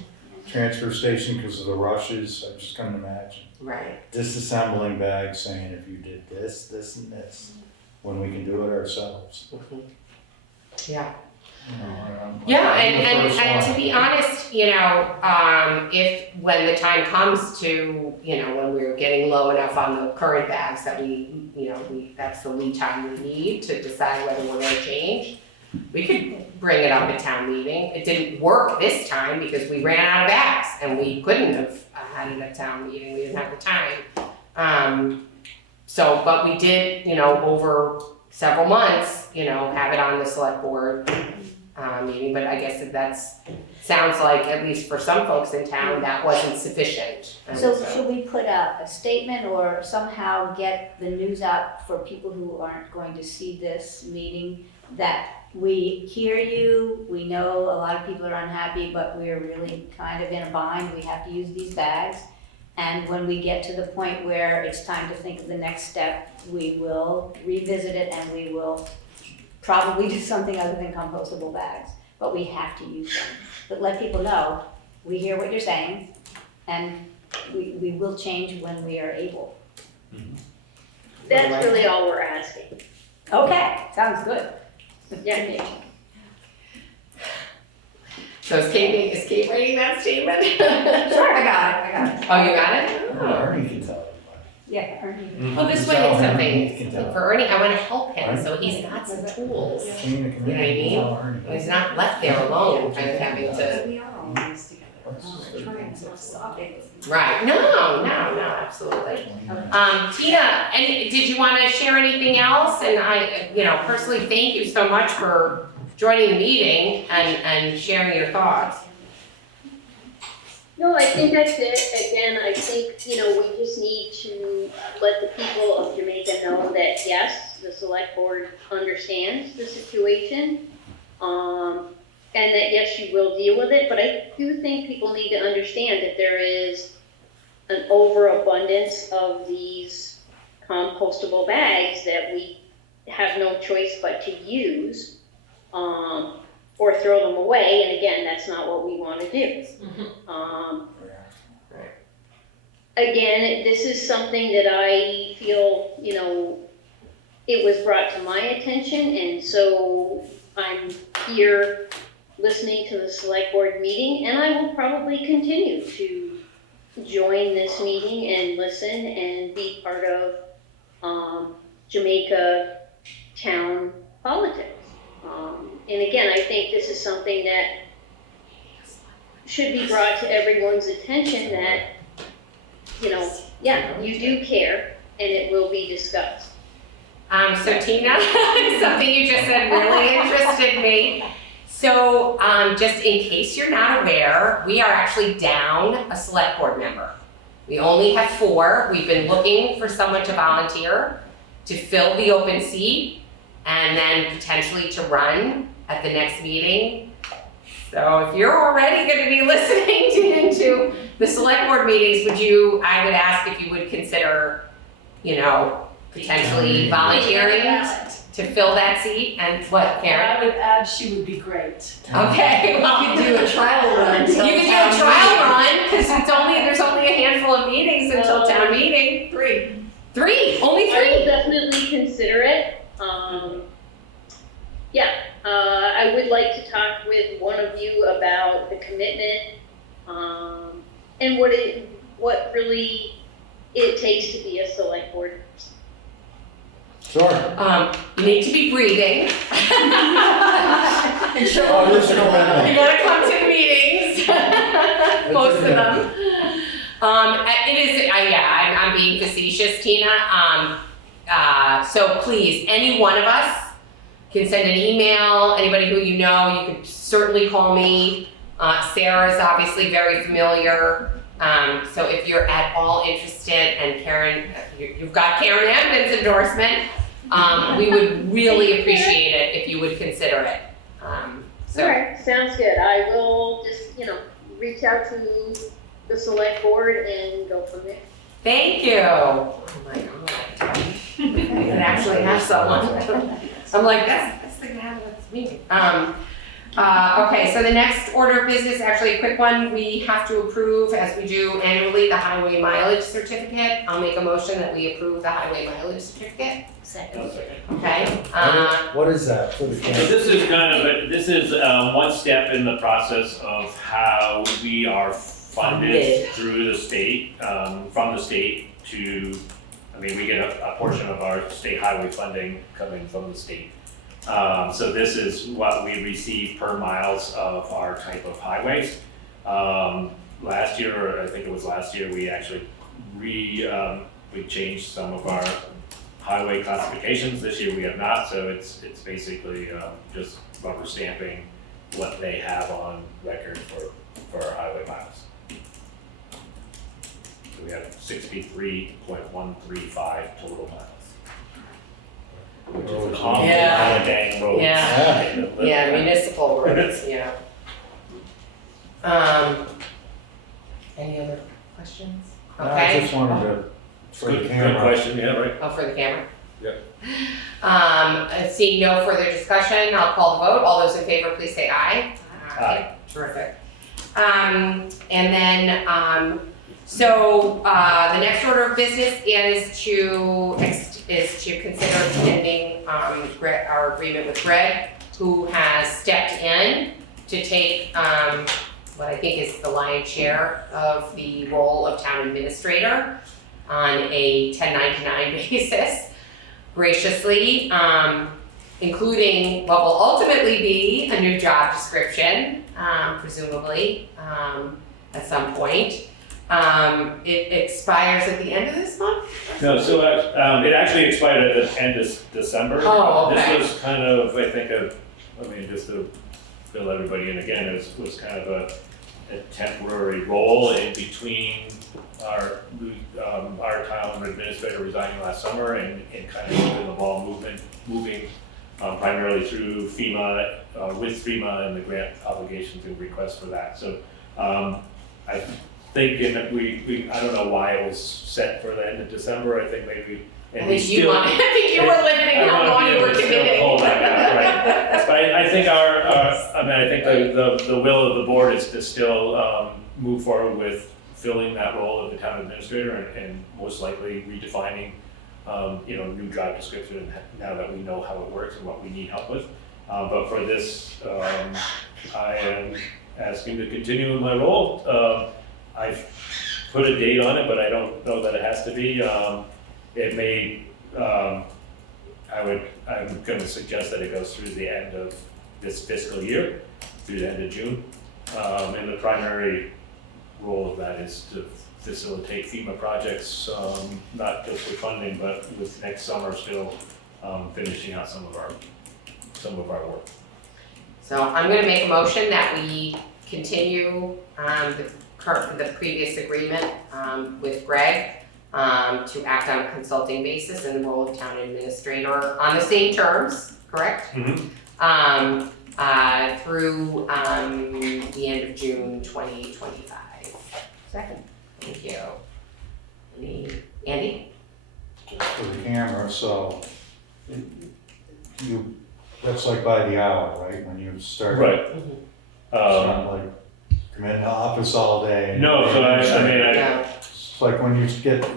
transfer station because of the rushes. I just couldn't imagine Right. disassembling bags saying if you did this, this, and this, when we can do it ourselves. Yeah. I'm Yeah, the and first to one. be honest, if, when the time comes to, when we're getting low enough on the current bags that that's the lead time we need to decide whether we're gonna change, we could bring it up at town meeting. It didn't work this time because we ran out of bags and we couldn't have had it at town meeting, we didn't have the time. But we did, over several months, have it on the select board meeting, but I guess sounds like, at least for some folks in town, that wasn't sufficient. And So should we put out a statement or somehow get the news out for people who aren't going to see this meeting, that we hear you, we know a lot of people are unhappy, but we're really kind of in a bind, we have to use these bags. And when we get to the point where it's time to think of the next step, we will revisit it and we will probably do something other than compostable bags, but we have to use them. But let people know, we hear what you're saying, and we will change when we are able. That's really all we're asking. Okay, sounds good. Yeah. So is Kate writing that statement? Sure, I got it. Oh, you got it? Ernie can tell everybody. Yeah, Ernie. Well, this way Tell it's him, he can something tell. for Ernie, I wanna help him, so he's got some tools. Clean the committee, You know tell Ernie. He's not left there alone, kind of having to, We are all in this together. Trying to stop it. right, no, absolutely. Tina, did you wanna share anything else? And I, personally, thank you so much for joining the meeting and sharing your thoughts. No, I think that's it. Again, I think, we just need to let the people of Jamaica know that, yes, the select board understands the situation. And that, yes, you will deal with it, but I do think people need to understand that there is an overabundance of these compostable bags that we have no choice but to use. Or throw them away, and again, that's not what we want to do. Again, this is something that I feel, it was brought to my attention, and so I'm here listening to the select board meeting, and I will probably continue to join this meeting and listen and be part of Jamaica town politics. And again, I think this is something that should be brought to everyone's attention that, you do care and it will be discussed. So Tina, something you just said really interested me. So, just in case you're not aware, we are actually down a select board member. We only have 4. We've been looking for someone to volunteer to fill the open seat and then potentially to run at the next meeting. So if you're already gonna be listening into the select board meetings, I would ask if you would consider, potentially volunteering to fill that seat. And what, Karen? I would add she would be great. Okay, well, You could do a trial run. you can do a trial run, because there's only a handful of meetings until town meeting. 3. 3, only I will 3. definitely consider it. I would like to talk with one of you about the commitment, and what really it takes to be a select board person. Sure. You need to be breathing. And show Oh, up this is once in a a while. commitment. You gotta come to the meetings, most of them. I'm being facetious, Tina. So please, any one of us can send an email, anybody who you know, you can certainly call me. Sarah is obviously very familiar. So if you're at all interested, and Karen, you've got Karen Hamden's endorsement, we would really appreciate it if you would consider it. All right, sounds good. I will just, reach out to the select board and go from there. Thank you. Oh my God. I could actually have someone. I'm like, that's the thing to have at this meeting. Okay, so the next order of business, actually a quick one, we have to approve, as we do annually, the highway mileage certificate. I'll make a motion that we approve the highway mileage certificate, Second. okay? What is that for the So camera? this is this is one step in the process of how we are funded through the state, from the state to, I mean, we get a portion of our state highway funding coming from the state. So this is what we receive per miles of our type of highways. Last year, or I think it was last year, we actually we changed some of our highway classifications. This year we have not, so it's basically just rubber stamping what they have on record for our highway miles. So we have 63.135 total miles. Which is an awful lot of dang roads. Yeah, municipal roads, yeah. Any other questions? I Okay, just wanted to, for the Good camera. question, yeah, right. oh, for the camera? Yep. Seeing no further discussion, I'll call the vote. All those in favor, please say aye. Aye. Terrific. And then, so, the next order of business is to consider extending, our agreement with Greg, who has stepped in to take, what I think is the lion's share of the role of town administrator on a 1099 basis, graciously, including what will ultimately be a new job description, presumably, at some point. It expires at the end of this month? No, so it actually expired at the end of December. Oh, okay. This was kind of, I think, just to fill everybody in again, it was kind of a temporary role in between our town administrator resigning last summer and kind of keeping the ball moving primarily through FEMA, with FEMA and the grant obligations and requests for that. So I think I don't know why it was set for the end of December. I think maybe. I think you were limiting how long you were committing. Hold that out, right. But I think I think the will of the board is to still move forward with filling that role of the town administrator and most likely redefining, new job description now that we know how it works and what we need help with. But for this, I am asking to continue in my role. I've put a date on it, but I don't know that it has to be. It may, I'm gonna suggest that it goes through the end of this fiscal year, through the end of June. And the primary role of that is to facilitate FEMA projects, not just with funding, but with next summer still, finishing out some of our work. So I'm gonna make a motion that we continue, the previous agreement, with Greg, to act on a consulting basis in the role of town administrator on the same terms, correct? Mm-hmm. Through, the end of June 2025. Second. Thank you. Andy? For the camera, so that's like by the hour, right, when you start? Right. It's not like come in the office all day. No, so Yeah. It's like when you get,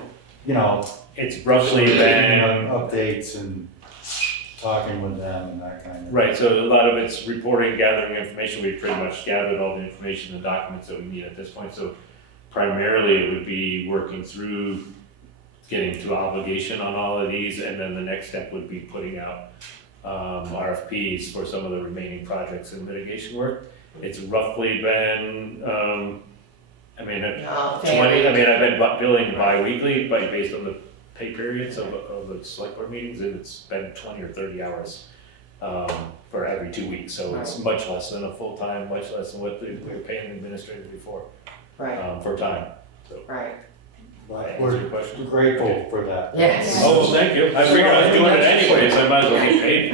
it's roughly been, updates and talking with them and that kind of. right, so a lot of it's reporting, gathering information. We've pretty much gathered all the information and documents that we need at this point. So primarily it would be working through getting to obligation on all of these, and then the next step would be putting out RFPs for some of the remaining projects and mitigation work. It's roughly been, I've been billing bi-weekly based on the pay periods of the select board meetings, and it's been 20 or 30 hours for every 2 weeks. So it's much less than a full-time, much less than what we were paying the administrator before, Right, for time. right. But Answer your question? we're grateful for that. Yes. Oh, well, thank you. I figured I was doing it anyway, so I might as well get paid.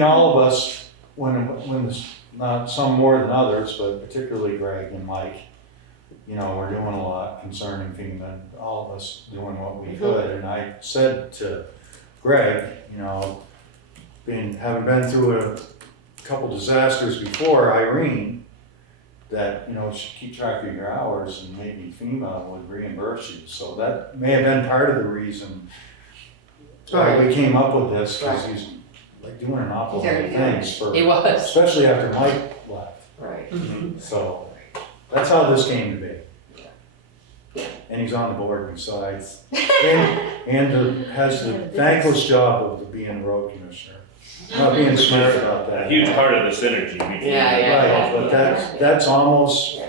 Well, all of us, when not some more than others, but particularly Greg and Mike, we're doing a lot concerning FEMA, all of us doing what we could. And I said to Greg, having been through a couple disasters before Irene, that, you know, should keep track of your hours and maybe FEMA would reimburse you. So that may have been part of the reason why we came up with this, because he's like doing an awful lot of things for, He was. especially after Mike left. Right. So that's how this came to be. And he's on the board besides, and has the thankless job of being road commissioner. Not being smart about A that. huge part of the synergy between. Yeah. Right, but that's almost,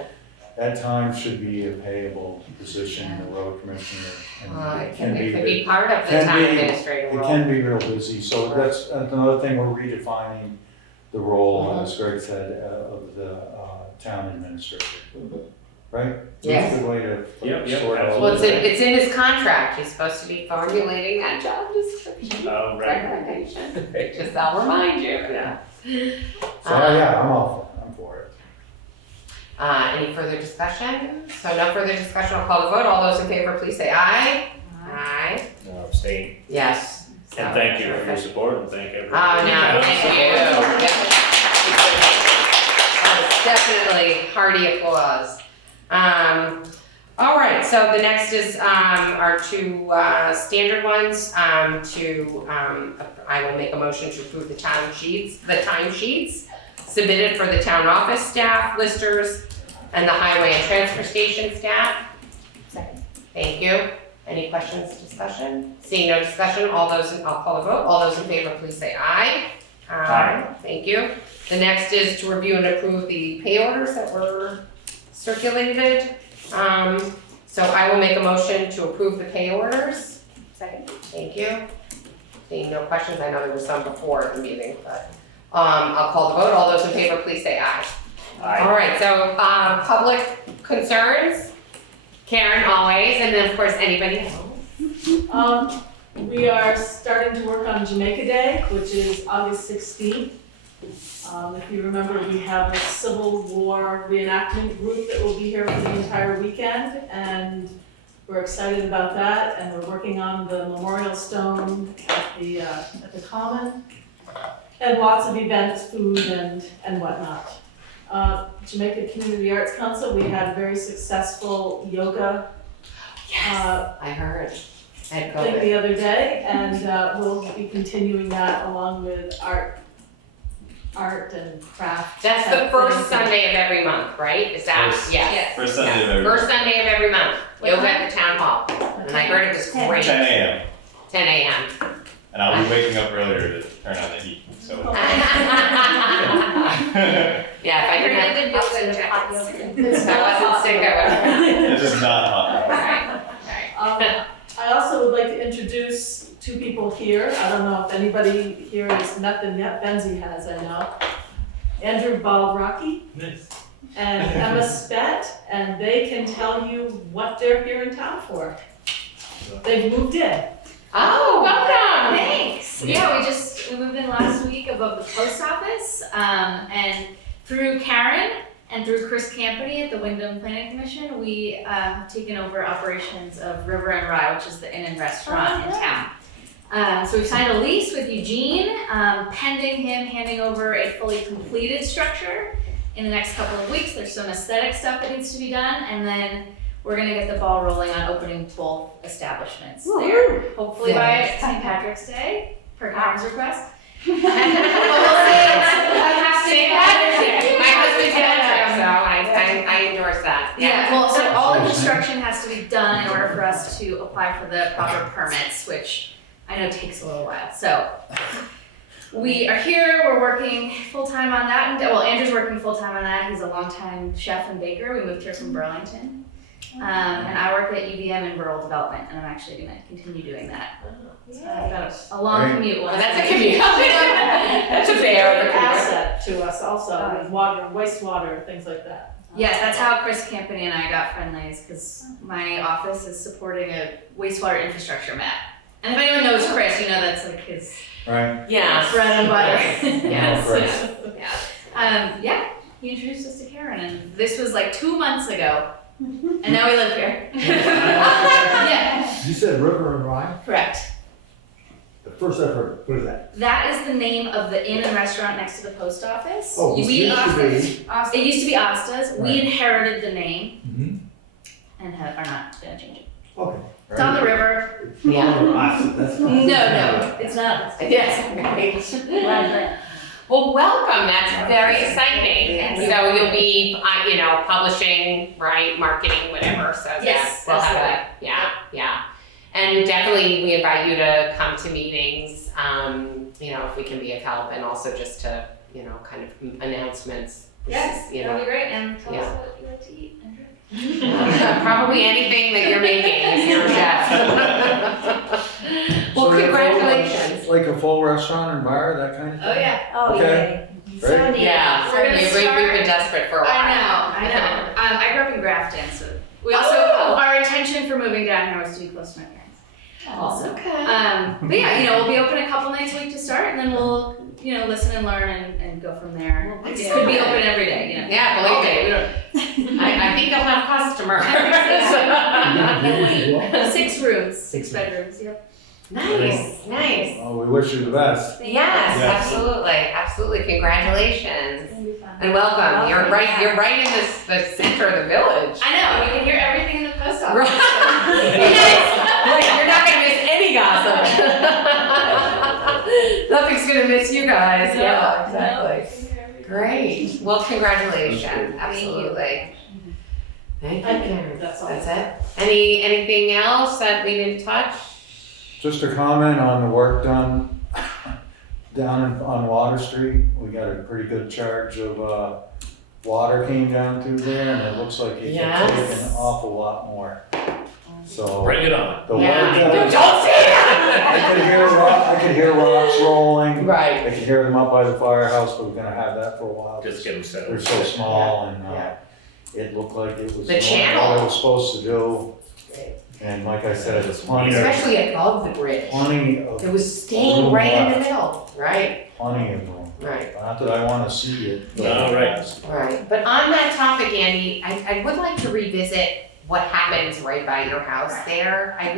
at times should be a payable position, the road commissioner. And It could be part of the can town be- administrator It role. can be real busy, so that's another thing, we're redefining the role, as Greg said, of the town administrator. Right? Yes. That's a good way to Yep, sort out. Well, it's in his contract, he's supposed to be formulating that job description. Oh, right. Recommendation. Just I'll remind you, yeah. So, yeah, I'm for it. Any further discussion? So no further discussion, I'll call the vote, all those in favor, please say aye. Aye. No, abstain. Yes. And thank you for your support and thank everyone. Oh, no, thank you. That was definitely hearty applause. All right, so the next is, our two, standard ones, I will make a motion to approve the time sheets submitted for the town office staff, listers, and the highway and transfer station staff. Second. Thank you. Any questions, discussion? Seeing no discussion, I'll call a vote. All those in favor, please say aye. Aye. Thank you. The next is to review and approve the pay orders that were circulated. So I will make a motion to approve the pay orders. Second. Thank you. Seeing no questions, I know there were some before the meeting, but, I'll call the vote. All those in favor, please say aye. Aye. All right, so, public concerns, Karen always, and then of course, anybody else. We are starting to work on Jamaica Day, which is August 16th. If you remember, we have a Civil War reenactment group that will be here for the entire weekend, and we're excited about that, and we're working on the memorial stone at the Common, and lots of events, food and whatnot. Jamaica Community Arts Council, we had a very successful yoga I heard. I had thing COVID. the other day, and we'll be continuing that along with art and craft. That's the first Sunday of every month, right? Is that? First- Yes. First Sunday of every First Sunday of every month, What yoga time? at the town hall, and I heard it was 10. great. 10 a.m. 10 a.m. And I'll be waking up earlier to turn on the heat. So. Yeah, if I didn't have, Good yoga, the hot yoga. if I wasn't sick, I would. It's just not hot. Right. I also would like to introduce two people here. I don't know if anybody here has met them yet. Benzie has, I know. Andrew Balraki and Emma Spett, and they can tell you what they're here in town for. They've moved in. Oh, welcome. Thanks. Yeah, we moved in last week above the post office, and through Karen and through Chris Campany at the Wyndham Planning Commission, we have taken over operations of River and Rye, which is the inn and restaurant in town. So we've signed a lease with Eugene, pending him handing over a fully completed structure in the next couple of weeks. There's some aesthetic stuff that needs to be done, and then we're gonna get the ball rolling on opening both establishments there, hopefully by St. Patrick's Day, per Karen's request. St. Patrick's Day. My husband's Patrick, so I endorse that. Yeah, well, so all the construction has to be done in order for us to apply for the proper permits, which I know takes a little while. So we are here, we're working full-time on that, and well, Andrew's working full-time on that. He's a longtime chef and baker. We moved here from Burlington. And I work at UVM in rural development, and I'm actually gonna continue doing that. So I've got a long Right. commute. Well, that's a commute. That's a fair An commute. asset to us also, with water, wastewater, things like that. Yes, that's how Chris Campany and I got friendlies, because my office is supporting a wastewater infrastructure map. And if anyone knows Chris, you know that's like his Right? Yeah. bread and butter. Yes. Right. Yeah, he introduced us to Karen, and this was like 2 months ago, and now we live here. Yeah, You said River and Rye? correct. The first I've heard, what is that? That is the name of the inn and restaurant next to the post office. Oh, We- it used to be. It used to be Asta's. We Right. inherited the name Mhm. and are not gonna change it. Okay. It's on the river. Yeah. That's No, no, it's not. Yes, right. Well, welcome, that's very exciting. So you'll be, you know, publishing, right, marketing, whatever, so Yes, we'll have absolutely. that, yeah. And definitely, we invite you to come to meetings, you know, if we can be of help, and also just to, you know, kind of announcements. Yes, You that'll know, be great, and tell us Yeah. what you like to eat and drink. probably anything that you're making, if you're a chef. Well, So they're congratulations. Like a full restaurant and bar, that kind of thing? Oh, yeah. Oh, Okay. yay. Great. So neat. Yeah, We're gonna we've start- been desperate for a while. I know. I grew up in Grafton, so we also, Oh. our intention for moving down here was to be close to my parents. Oh. Okay. But yeah, you know, we'll be open a couple nights a week to start, and then we'll, you know, listen and learn and go from there. Well, It could be open every day, you know. Yeah, All believe day, me. we don't. I think they'll have customers. Well, 6 rooms, 6 bedrooms, yep. Nice, nice. Well, we wish you the best. Yes, Yes. absolutely. Congratulations. It's gonna be fun. And welcome. You're Welcome, right, yeah. you're right in the center of the village. I know, you can hear everything in the post office. Right. Yes. Like, you're not gonna miss any gossip. Nothing's gonna miss you guys. No, Yeah, no, exactly. you can hear everything. Great. Well, congratulations. Thank you. Absolutely. Thank I you, think Karen. that's all. That's it. Anything else that we didn't touch? Just a comment on the work done down on Water Street. We got a pretty good charge of, water came down through there, and it looks like it can take Yes. an awful lot more. So, Bring it on. the work Yeah. that Don't was, say that. I could hear rocks rolling. Right. I could hear them up by the firehouse, but we're gonna have that for a while. Just get them They're settled. so small, and, Yeah. it looked like it was The doing channel. what it was supposed to do. And like I said, it's plenty of, Especially above the bridge. It was staying room right in the left. middle. Right, plenty of room. right. Not that I wanna see it. but- No, right. Right, but on that topic, Andy, I would like to revisit what happens right by your house there. I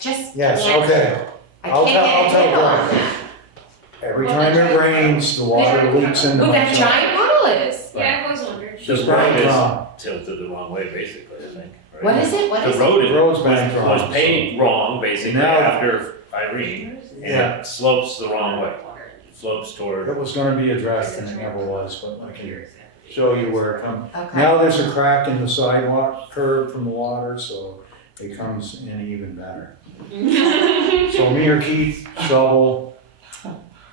just Yes, can't. okay. I I'll can't tell- get a I'll tell handle on Greg. that. Every time it rains, the water leaks into What my that truck. giant puddle is. Yeah, I've always wondered. The Just road banked is wrong. tilted the wrong way, basically, I think. right? What is it? What is The it? road The road's banked wrong. was paved wrong, basically, Now- after Irene, and Yeah. it slopes the wrong way. Slopes toward, It was gonna be addressed and it never was, but I can show you where it comes. Okay. Now there's a crack in the sidewalk curb from the water, so it comes in even better. So me or Keith shovel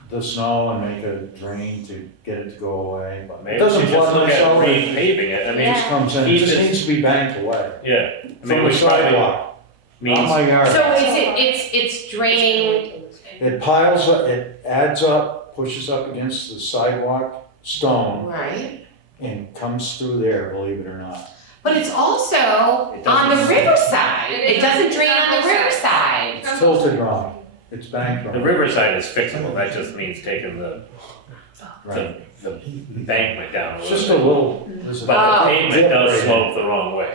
the snow and make a drain to get it to go away, but it maybe we doesn't should just flood look my at shovel. It repaving it, I mean, just comes in, it Keith just is- needs to be banked away. yeah. I mean, From the we probably sidewalk, not means, my yard. So it's draining, It piles up, it adds up, pushes up against the sidewalk stone right? and comes through there, believe it or not. But it's also It on the doesn't- riverside. It doesn't drain on the riverside. It's tilted wrong, it's banked the wrong. riverside is fixable, that just means taking the Right. embankment down a It's little just a bit. little, there's a. But the Oh. pavement does slope the wrong way.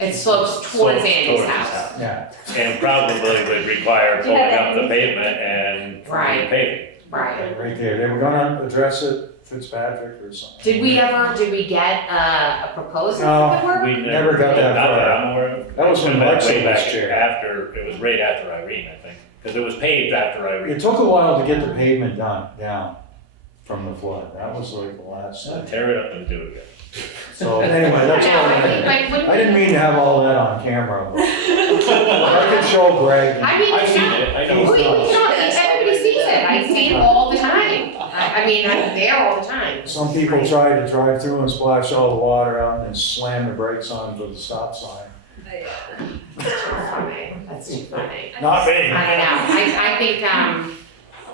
It slopes towards Slopes Andy's towards his house. Yeah, And probably would require Do you pulling have up the any- pavement and Right. repaving. Right. right there, they were gonna address it, Fitzpatrick or something. Did we get a proposal No. for the work? We Never got that Not that far. I'm aware of. That was when It Lexa way was back chair. After, it was right after Irene, I think, because it was paved after Irene. It took a while to get the pavement down from the flood, that was like the last So thing. tear it up and do it again. So anyway, that's all I didn't mean to have all that on camera, but I could show Greg. I mean, I've it's seen not, it, I we, know. everybody sees it. I see it all the time. I mean, I'm there all the time. Some people try to drive through and splash all the water out and then slam the brakes on for the stop sign. That's too funny. That's too funny. Not me. I don't know.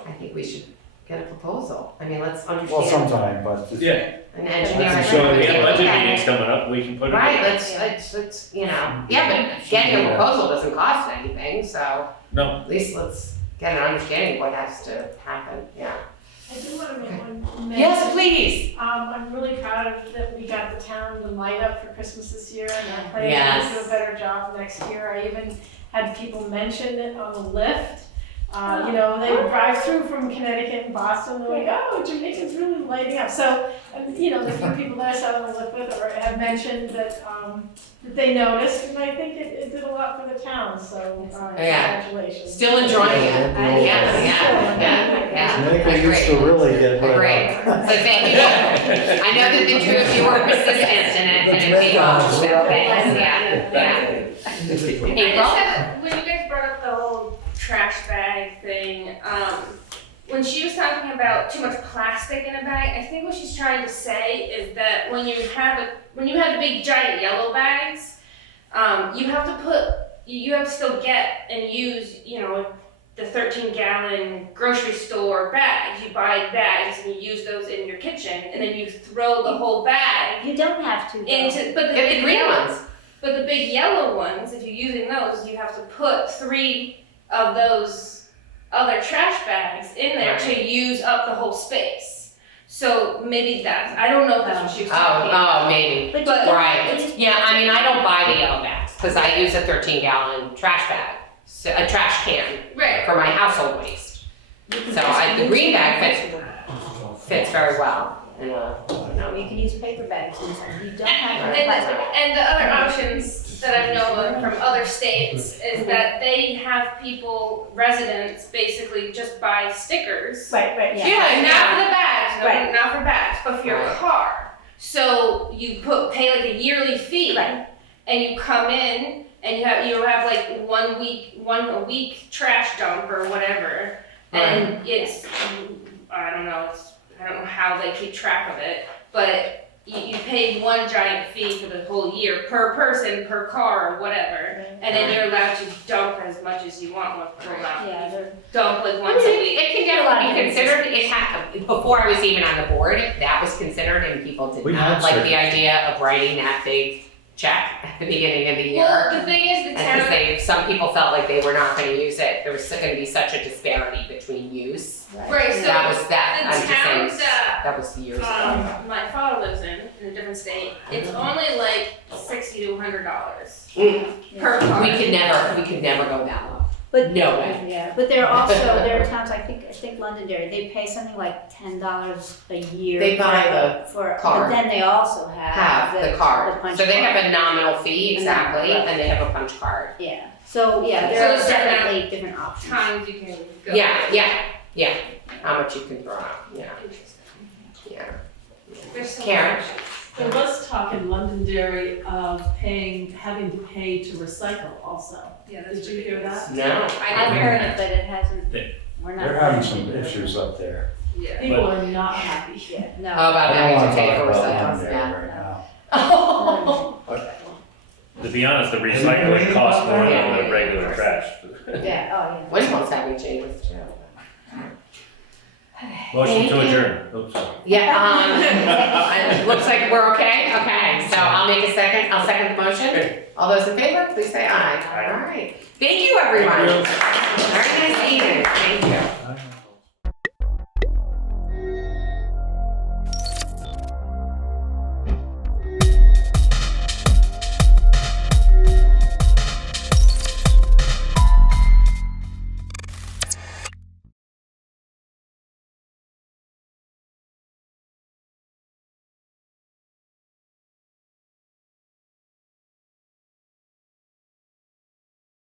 I think we should get a proposal. I mean, let's Well, understand. sometime, but. Yeah, An engineer. I can and show you. we take have a look budget at meetings it. coming up, we can put it. Right, in. let's, yeah, but getting a proposal doesn't cost anything, so No, at least let's get an understanding of what has to happen, yeah. I do want to make one mention. Yes, please. I'm really proud of that we got the town to light up for Christmas this year, and I plan Yes. to do a better job next year. I even had people mention it on the lift, You know, they drive through from Connecticut and Boston, they're like, oh, Jamaica's really lighting up. So, you know, the few people that I saw them live with or have mentioned that, that they noticed, and I think it did a lot for the town, so, congratulations. Still enjoying it. Yeah. Jamaica used to really get put Great. up. So thank you. I know that the two of you were persistent and it paid off, so thanks, yeah. April? When you guys brought up the whole trash bag thing, when she was talking about too much plastic in a bag, I think what she's trying to say is that when you have the big giant yellow bags, you have to still get and use, you know, the 13-gallon grocery store bags. You buy bags and you use those in your kitchen, and then you throw the whole bag You don't have to, though. into. But Get the green ones. But the big yellow ones, if you're using those, you have to put 3 of those other trash bags in there to use up the whole space. So maybe I don't know if that's what she was talking about. Oh, maybe. But Right. Yeah, I mean, I don't buy the yellow bags because I use a 13-gallon trash bag, so a trash can Right. for my household waste. So the green bag fits very well. No, you can use paper bags inside, you don't have to. And the other options that I know of from other states is that they have residents basically just buy stickers. Right, Yeah. Yeah, Not for the bags, no, Right. not for bags, but for your Right. car. So you pay like a yearly fee, and you come in and you have like 1 week trash dump or whatever, and it's I don't know how they keep track of it, but you pay one giant fee for the whole year per person, per car, or whatever, and then you're allowed to dump as much as you want. Yeah, they're. Dump like once a week. It can definitely be considered. Before I was even on the board, that was considered, and people did We not had like certain- the idea of writing that big check at the beginning of the year. Well, the thing is, the Because town, some people felt like they were not gonna use it, there was gonna be such a disparity between use. right, so That was that, the I'm just saying, towns that was years ago. my father lives in a different state, it's only like $60 to $100 Mm. per car. We could never go that low. But No way. Yeah, but there are towns, I think Londonderry, they pay something like $10 a year. They buy for card. But then they also have The card, punch so they card. have a nominal fee, exactly, Right. and they have a punch card. Yeah, so yeah, So there are there's certain definitely different options. Times you can go. Yeah, how much you can throw out, yeah. There's so Karen? much. There was talk in Londonderry of having to pay to recycle also. Yeah, that's Did you hear that? No. I've heard it, but it hasn't, we're not. They're having some issues up there. Yeah. People are not happy. Yeah, no. Oh, about I don't having wanna to pay talk for about recycling, Londonderry yeah. right now. Oh. To be honest, the recycling costs more than the regular trash. Yeah, oh, yeah. Winchell's having changes too. Motion to adjourn. Oops, sorry. Yeah, it looks like we're okay, so I'll second the motion. All those in favor, please say aye. Aye. All right, thank you, everyone. Thank you. Very nice evening, thank you.